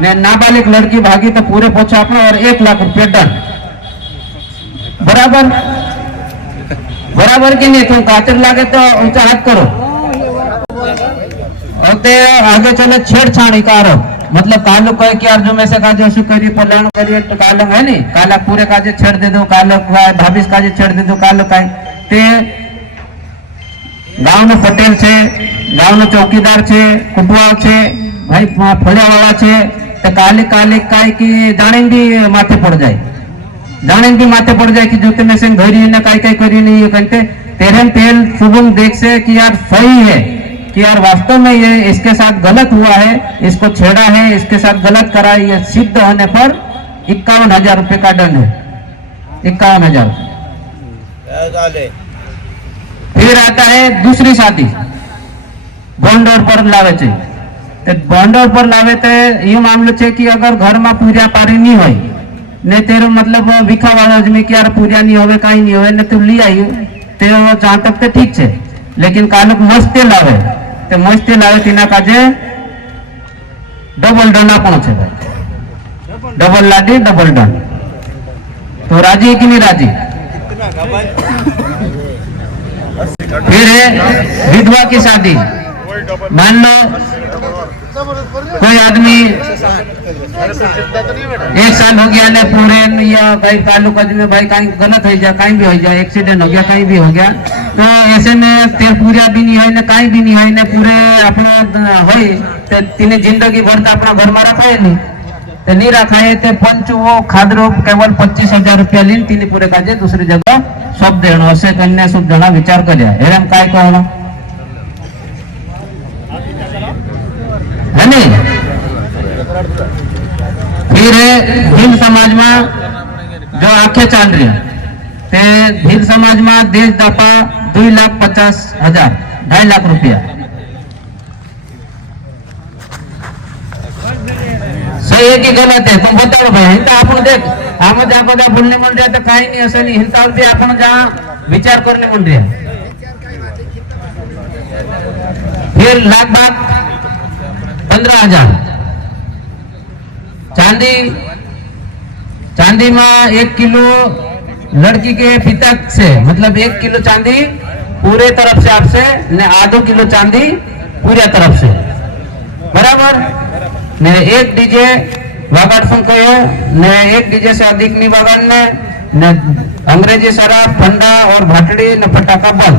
ने नाबालिग लड़की भागी तो पूरे पोछा अपना और 1 लाख रुपया दंड बराबर बराबर की नहीं तुम कातिर लागे तो ऊंचा हाथ करो और ते आगे चले छेड़छाड़ी का आरोप मतलब कालो कहे कि यार जो में से काजे शू करी पलाण करिए तो कालो है नहीं काला पूरे काजे छेड़ दे दो कालो भाभीस काजे छेड़ दे दो कालो काई ते गांव में पटेल छे गांव में चौकीदार छे कुटवा छे भाई फड़िया वाला छे तो काले काले काई की जाने भी माथे पड़ जाए जाने भी माथे पड़ जाए कि जो में से घरी ने काई काई करी नहीं कहते तेरे तेल शुभम देख से कि यार सही है कि यार वास्तव में ये इसके साथ गलत हुआ है इसको छेड़ा है इसके साथ गलत करा है ये सिद्ध होने पर 51,000 रुपए का दंड है 51,000। फिर आता है दूसरी शादी बॉन्डर पर लावे छे तो बॉन्डर पर लावे तो ये मामलो छे कि अगर घर में पूजा पारी नहीं होय ने तेरो मतलब विखा वाला जमी कि यार पूजा नहीं होवे काई नहीं होवे ने तू ली आई ते जहां तक तो ठीक छे लेकिन कालुक मस्ते लावे ते मस्ते लावे तीना काजे डबल दंड आपनो छे भाई डबल लाडी डबल दंड तो राजी कि नहीं राजी। फिर है विधवा की शादी मान लो कोई आदमी 1 साल हो गया ने पूरे या भाई तालुक में भाई कहीं गलत हो जाए कहीं भी हो जाए एक्सीडेंट हो गया कहीं भी हो गया तो ऐसे में तेर पूरा भी नहीं है कहीं भी नहीं है पूरे अपना होई तो तीने जिंदगी भर तो अपना घर में रखे नहीं तो नहीं रखा है तो पंच वो खादरो केवल 25,000 रुपया लीन तीन पूरे काजे दूसरी जगह सब देना असे कन्या सब देना विचार कर एरम काय कहना है नहीं। फिर भील समाज में जो आंखें चाल रही ते भील समाज में देश दापा 2,50,000 2.5 लाख रुपया सही है कि गलत है तुम बताओ भाई हिंता अपन देख हम जा बदा बोलने मन रहा तो कहीं नहीं असली हिंता भी अपन जहाँ विचार करने मन रहा। फिर लाख बाग 15,000 चांदी में 1 किलो लड़की के पिता से मतलब 1 किलो चांदी पूरे तरफ से आपसे ने आधो किलो चांदी पूरे तरफ से बराबर ने 1 डीजे वगाड़ कहो ने 1 डीजे से अधिक नहीं वगाड़ने ने अंग्रेजी शराब ठंडा और भाटड़ी ने फटाका बंद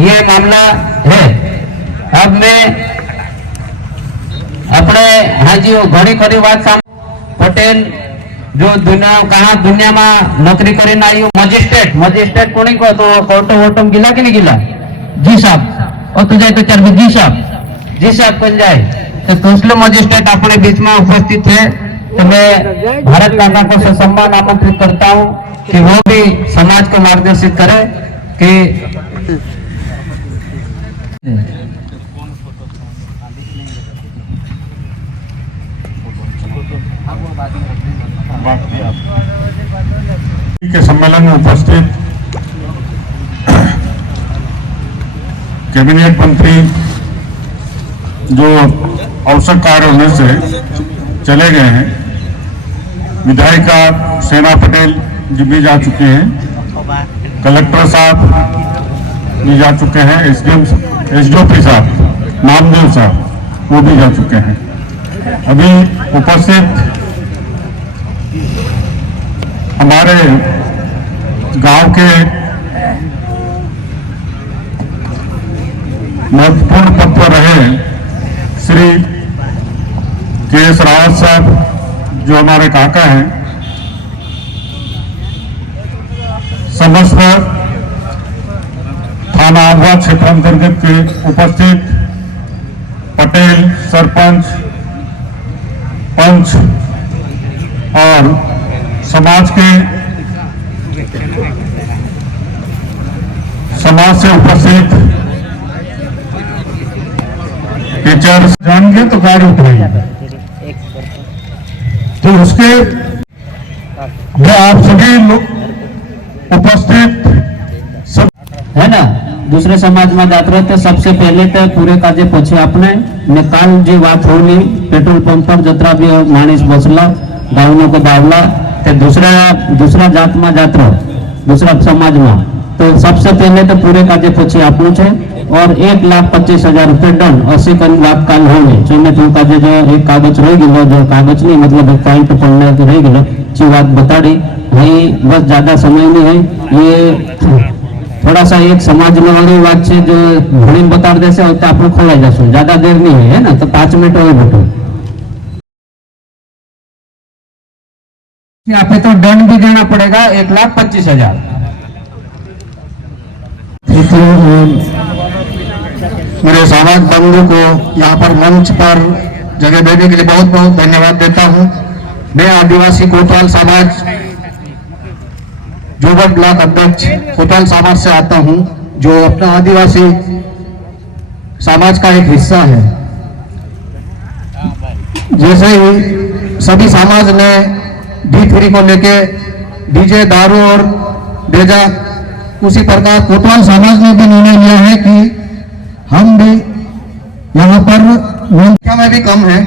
ये मामला है। अब मैं अपने हाजी घड़ी खरी बात साम पटेल जो दुनिया में नौकरी करीने आयो मजिस्ट्रेट कोनी को तो कोर्टो वोटो में गिला कि नहीं गिला जी साहब और तो जाए तो चार जी साहब कौन जाए तो तोसलो मजिस्ट्रेट अपने बीच में उपस्थित है, तो मैं भारत काका को ससम्मान आमंत्रित करता हूं कि वो भी समाज को मार्गदर्शित करे कि के सम्मेलन में उपस्थित कैबिनेट मंत्री जो आवश्यक कार्य होने से चले गए हैं, विधायिका सेना पटेल जी भी जा चुके हैं, कलेक्टर साहब भी जा चुके हैं, एसडीओपी साहब नामदेव साहब वो भी जा चुके हैं। अभी उपस्थित हमारे गांव के महत्वपूर्ण पद पर रहे श्री के.एस. रावत साहब जो हमारे काका हैं, समस्त थाना आभा क्षेत्र अंतर्गत के उपस्थित पटेल, सरपंच, पंच और समाज से उपस्थित टीचर्स जाएंगे तो गाड़ी उठाएंगे, तो उसके मैं आप सभी लोग उपस्थित सब है ना दूसरे समाज में जात रहे थे। सबसे पहले तो पूरे काजे पूछे आपने ने काल जी बात होली पेट्रोल पंप पर जतरा भी मानिस बसला गाँवों को बावला ते दूसरा जात में जात रहो दूसरा समाज में, तो सबसे पहले तो पूरे काजे पूछे आपने छे और 1,25,000 रुपये दंड 80 लाख काल होने चाहिए। तो काजे जो एक कागज रह गयो जो कागज नहीं मतलब एक पॉइंट पढ़ने के रह गयो ची बात बताड़ी भाई, बस ज्यादा समय नहीं है। ये थोड़ा सा एक समाज में वाली बात है जो घड़ी बता दे से आप खोलाई जासु, ज्यादा देर नहीं है ना, तो 5 मिनट और बैठो आप तो दंड भी देना पड़ेगा 1,25,000। मेरे समाज बंधु को यहाँ पर मंच पर जगह देने के लिए बहुत बहुत धन्यवाद देता हूँ। मैं आदिवासी कोतवाल समाज जोगट ब्लॉक अध्यक्ष कोतवाल समाज से आता हूँ, जो अपना आदिवासी समाज का एक हिस्सा है। जैसे ही सभी समाज ने D3 को लेके डीजे, दारू और बेजा, उसी प्रकार कोतवाल समाज ने भी निर्णय लिया है कि हम भी यहाँ पर संख्या में भी कम है,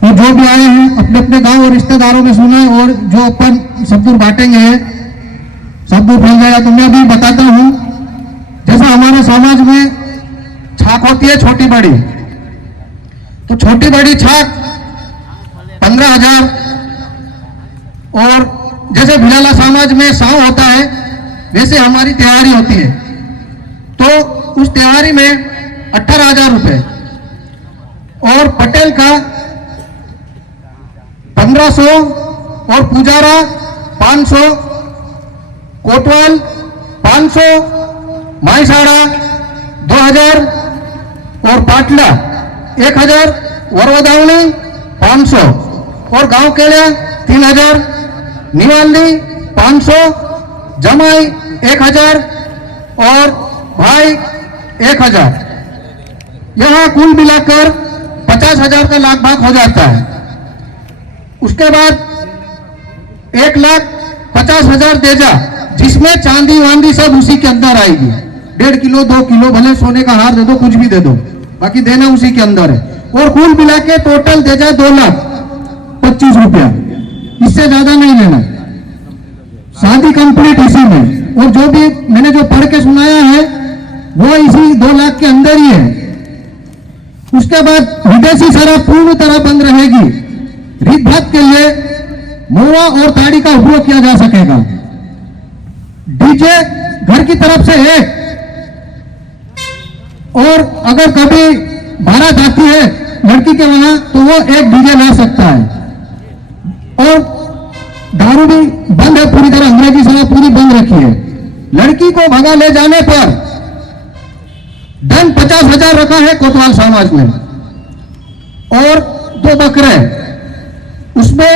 तो जो भी आए हैं अपने अपने गांव और रिश्तेदारों में सुना, और जो अपन सब दूर बांटेंगे सब दूर फैल जाएगा। तो मैं भी बताता हूँ, जैसा हमारे समाज में छाक होती है छोटी बड़ी, तो छोटी बड़ी छाक 15,000, और जैसे भिलाला समाज में साव होता है वैसे हमारी त्योहारी होती है, तो उस त्योहारी में 18,000 रुपए, और पटेल का 1500, और पुजारा 500, कोतवाल 500, माईसाड़ा 2,000, और पाटला 1,000, वरवदावनी 500, और गांव केलिया 3,000, निवाली 500, जमाई 1,000 और भाई 1,000। यहाँ कुल मिलाकर 50,000 का लाख भाग हो जाता है। उसके बाद 1,50,000 देजा, जिसमें चांदी वांदी सब उसी के अंदर आएगी। 1.5 किलो 2 किलो भले सोने का हार दे दो, कुछ भी दे दो, बाकी देना उसी के अंदर है। और कुल मिला के टोटल देजा 2,25,000 रुपया, इससे ज्यादा नहीं लेना। शादी कंप्लीट इसी में, और जो भी मैंने जो पढ़ के सुनाया है वो इसी 2 लाख के अंदर ही है। उसके बाद विदेशी शराब पूर्ण तरह बंद रहेगी। रीत भात के लिए मोवा और ताड़ी का उपयोग किया जा सकेगा। डीजे घर की तरफ से है, और अगर कभी बारात आती है लड़की के वहां तो वो एक डीजे ला सकता है। और दारू भी बंद है पूरी तरह, अंग्रेजी शराब पूरी बंद रखी है। लड़की को भगा ले जाने पर दंड 50,000 रखा है कोतवाल समाज ने। और 2 बकरे, उसमें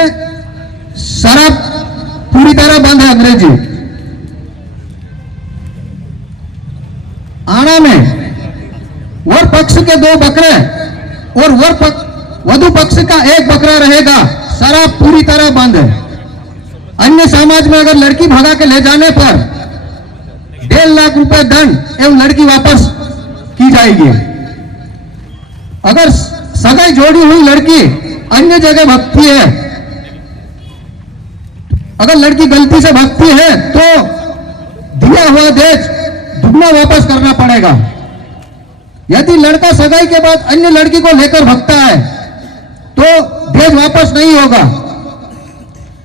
शराब पूरी तरह बंद है। अंग्रेजी आना में वर पक्ष के 2 बकरे और वधु पक्ष का 1 बकरा रहेगा। शराब पूरी तरह बंद है। अन्य समाज में अगर लड़की भगा के ले जाने पर 1.5 लाख रुपए दंड एवं लड़की वापस की जाएगी। अगर सगाई जोड़ी हुई लड़की अन्य जगह भगती है, अगर लड़की गलती से भगती है तो दिया हुआ दहेज दुगना वापस करना पड़ेगा। यदि लड़का सगाई के बाद अन्य लड़की को लेकर भगता है तो दहेज वापस नहीं होगा।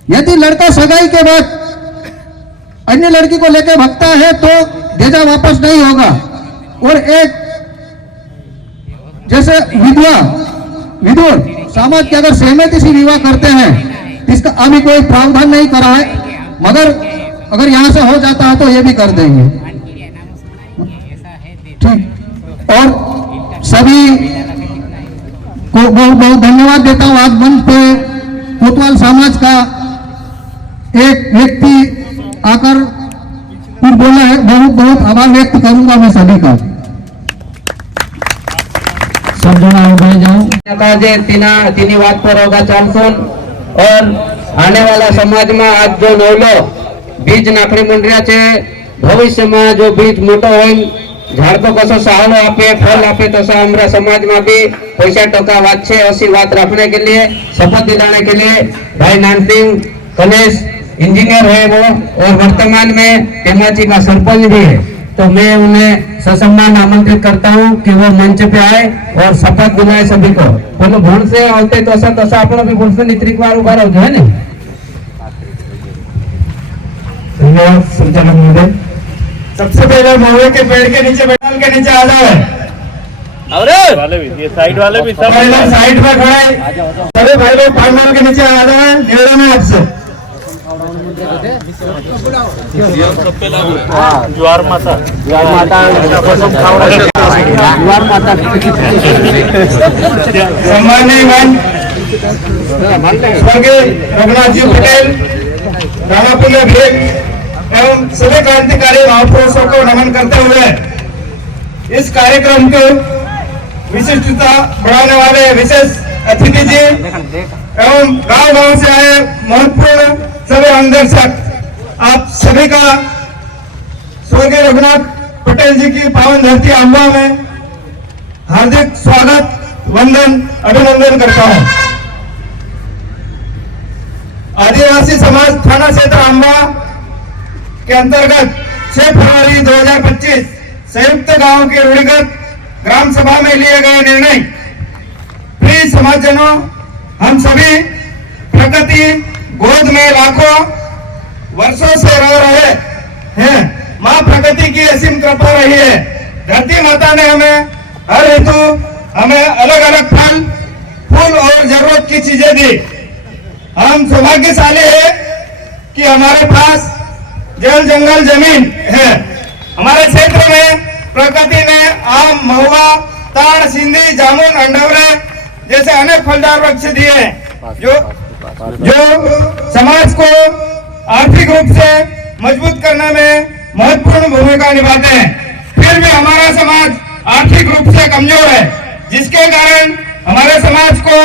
यदि लड़का सगाई के बाद अन्य लड़की को लेकर भगता है तो दहेज वापस नहीं होगा। और एक जैसे विधवा समाज के अगर सहमति से विवाह करते हैं, इसका अभी कोई प्रावधान नहीं करा है, मगर अगर यहां से हो जाता है तो ये भी कर देंगे। ठीक, और सभी को बहुत बहुत धन्यवाद देता हूं। आज मंच पे कोतवाल समाज का एक व्यक्ति आकर कुछ बोला है, बहुत बहुत आभार व्यक्त करूंगा मैं सभी का। सब जना उठाए जाओ जे तीनी बात पर होगा चालसून। और आने वाला समाज में आज जो नवलो बीज नाखड़ी मंडरिया छे, भविष्य में जो बीज मोटो होईन झाड़को कसो सहारो आपे फल आपे तसा हमारा समाज में भी पैसा टका बात छे। ऐसी बात रखने के लिए शपथ दिलाने के लिए भाई नानसिंह कलेश इंजीनियर है वो, और वर्तमान में टेमाची का सरपंच भी है, तो मैं उन्हें ससम्मान आमंत्रित करता हूं कि वो मंच पे आए और शपथ दिलाए सभी को। बोलो भूल से होते तो तसा अपना भी भूल से नित्रिक बार उभा रहो है। धन्यवाद संचालक महोदय। सबसे पहले महुए के पेड़ के नीचे बैठाल के नीचे आ जाओ। ये साइड वाले भी सब साइड में खड़े सभी भाई लोग पांडाल के नीचे आ जाए। निवेदन है आपसे। ज्वार माता सम्माननीय स्वर्गीय रघुनाथ जी पटेल, रामापुर भेग एवं सभी क्रांतिकारी महापुरुषों को नमन करते हुए इस कार्यक्रम को विशिष्टता बढ़ाने वाले विशेष अतिथि जी एवं गांव-गांव से आए महत्वपूर्ण सभी अंगदर्शक, आप सभी का स्वर्गीय रघुनाथ पटेल जी की पावन धरती अम्बा में हार्दिक स्वागत, वंदन, अभिनंदन करता हूं। आदिवासी समाज थाना क्षेत्र अम्बा के अंतर्गत 6 फरवरी 2025 संयुक्त गांव के रूढ़िगत ग्राम सभा में लिए गए निर्णय। प्रिय समाजजनों, हम सभी प्रकृति गोद में लाखों वर्षों से रह रहे हैं। माँ प्रकृति की असीम कृपा रही है। धरती माता ने हमें हर ऋतु हमें अलग अलग फल फूल और जरूरत की चीजें दी। हम सौभाग्यशाली है कि हमारे पास जल जंगल जमीन है। हमारे क्षेत्र में प्रकृति ने आम, महुआ, ताड़, सिंधी, जामुन, अंडवरे जैसे अनेक फलदार वृक्ष दिए जो समाज को आर्थिक रूप से मजबूत करने में महत्वपूर्ण भूमिका निभाते हैं। फिर भी हमारा समाज आर्थिक रूप से कमजोर है, जिसके कारण हमारे समाज को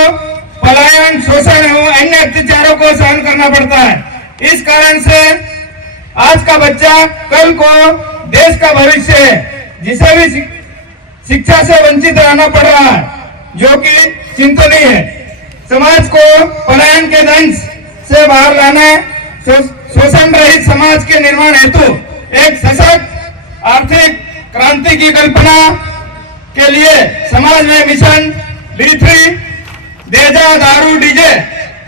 पलायन, शोषण एवं अन्य अत्याचारों को सहन करना पड़ता है। इस कारण से आज का बच्चा कल को देश का भविष्य है, जिसे भी शिक्षा से वंचित रहना पड़ रहा है, जो कि चिंतनीय है। समाज को पलायन के दंश से बाहर लाने, शोषण रहित समाज के निर्माण हेतु एक सशक्त आर्थिक क्रांति की कल्पना के लिए समाज में मिशन B3 देजा दारू डीजे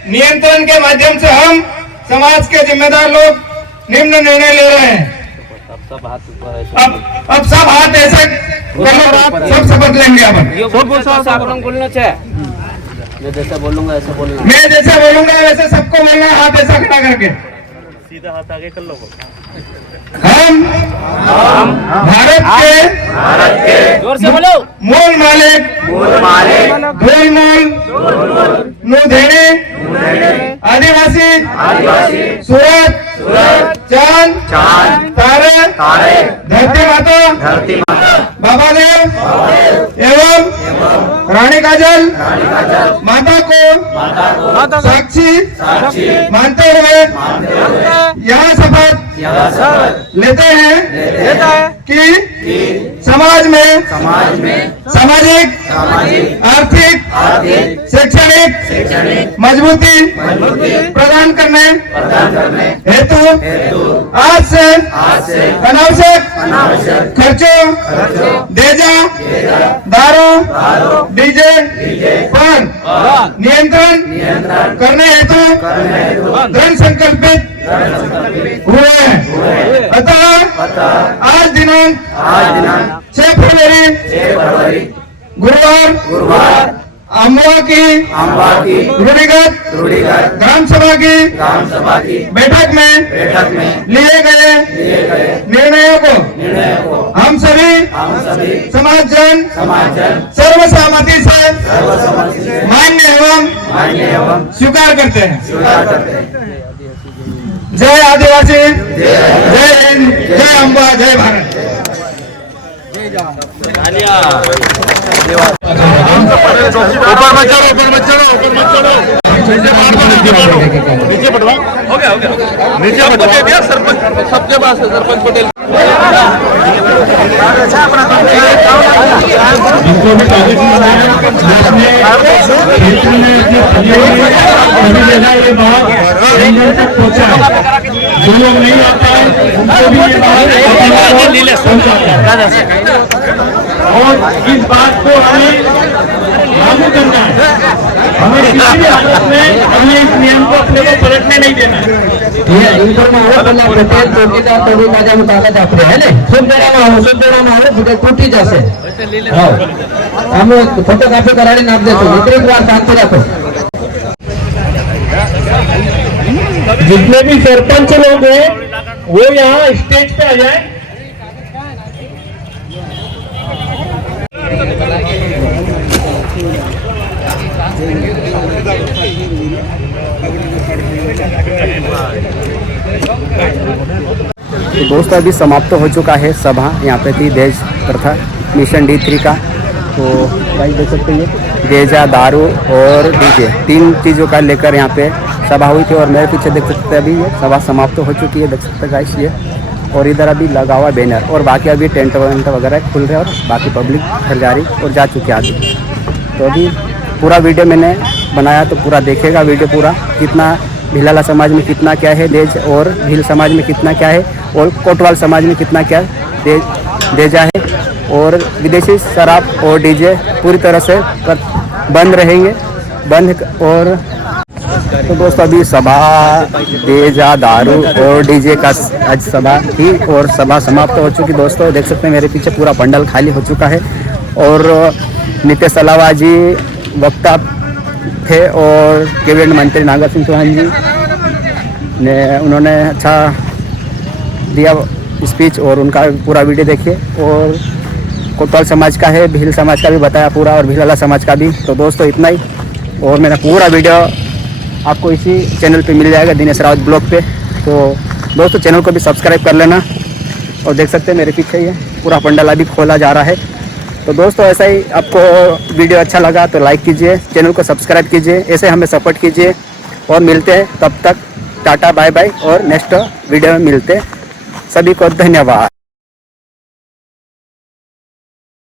नियंत्रण के माध्यम से हम समाज के जिम्मेदार लोग निम्न निर्णय ले रहे हैं। अब सब हाथ ऐसे सब शपथ लेंगे। मैं जैसे बोलूंगा ऐसे बोलना। मैं जैसे बोलूंगा वैसे सबको बोलना, हाथ ऐसा खड़ा करके। सीधा हाथ आगे कर लो। हम भारत के जोर से बोलो। मूल मालिक, धूल मूल सूरज चांद तारे धरती माता बाबा देव एवं रानी काजल माता को साक्षी मानते हुए यह शपथ लेते हैं कि समाज में सामाजिक आर्थिक शैक्षणिक मजबूती प्रदान करने हेतु आज से अनावश्यक खर्चों देजा दारू डीजे पर नियंत्रण करने हेतु दृढ़ संकल्पित हुए हैं। अतः आज दिनांक 6 फरवरी गुरुवार अम्बा की रूढ़िगत ग्राम सभा की बैठक में लिए गए निर्णयों को हम सभी समाजजन सर्वसहमति से मान्य एवं स्वीकार करते हैं। जय आदिवासी, जय हिंद, जय अम्बा, जय भारत। ऊपर मत चढ़ो नीचे बढ़वा हो गया नीचे बढ़वा सरपंच सबके पास है सरपंच पटेल जिनको भी कागज ये बात तक पहुंचा है। जो लोग नहीं आता है उनको भी ये बात पहुंचाता है और इस बात को हमें लागू करना है। हमें किसी भी हालत में हमें इस नियम को अपने को पलटने नहीं देना है। प्रत्येक चौकीदार तरुण माझ्या ताकद आपले है ना खूप जणांना आवडत कुठे जासे हम फोटोग्राफी कराने नाप देतो एक बार साथ रखो। जितने भी सरपंच लोग हैं वो यहाँ स्टेज पे आ जाए। तो दोस्तों अभी समाप्त हो चुका है सभा। यहाँ पे थी दहेज प्रथा मिशन D3 का। तो भाई देख सकते हैं देजा दारू और डीजे 3 चीज़ों का लेकर यहाँ पे सभा हुई थी। और मेरे पीछे देख सकते हैं अभी ये सभा समाप्त हो चुकी है, देख सकते हैं गाइस ये। और इधर अभी लगा हुआ बैनर और बाकी अभी टेंट वेंट वगैरह खुल रहे हैं और बाकी पब्लिक घर जा रही और जा चुके आगे। तो अभी पूरा वीडियो मैंने बनाया तो पूरा देखेगा वीडियो पूरा, कितना भिलाला समाज में कितना क्या है दहेज और भील समाज में कितना क्या है और कोटवाल समाज में कितना क्या देजा है। और विदेशी शराब और डीजे पूरी तरह से बंद रहेंगे और तो दोस्तों अभी सभा देजा दारू और डीजे का आज सभा थी और सभा समाप्त हो चुकी। दोस्तों देख सकते हैं मेरे पीछे पूरा पंडाल खाली हो चुका है। और नितेश अलावा जी वक्ता थे और कैबिनेट मंत्री नागर सिंह चौहान जी ने उन्होंने अच्छा दिया स्पीच और उनका पूरा वीडियो देखिए। और कोतवाल समाज का है, भील समाज का भी बताया पूरा और भीलाला समाज का भी। तो दोस्तों इतना ही और मेरा पूरा वीडियो आपको इसी चैनल पे मिल जाएगा दिनेश रावत ब्लॉग पे। तो दोस्तों चैनल को भी सब्सक्राइब कर लेना। और देख सकते हैं मेरे पीछे ये पूरा पंडाल अभी खोला जा रहा है। तो दोस्तों ऐसा ही आपको वीडियो अच्छा लगा तो लाइक कीजिए, चैनल को सब्सक्राइब कीजिए, ऐसे हमें सपोर्ट कीजिए। और मिलते हैं तब तक टाटा बाय बाय और नेक्स्ट वीडियो में मिलते हैं। सभी को धन्यवाद।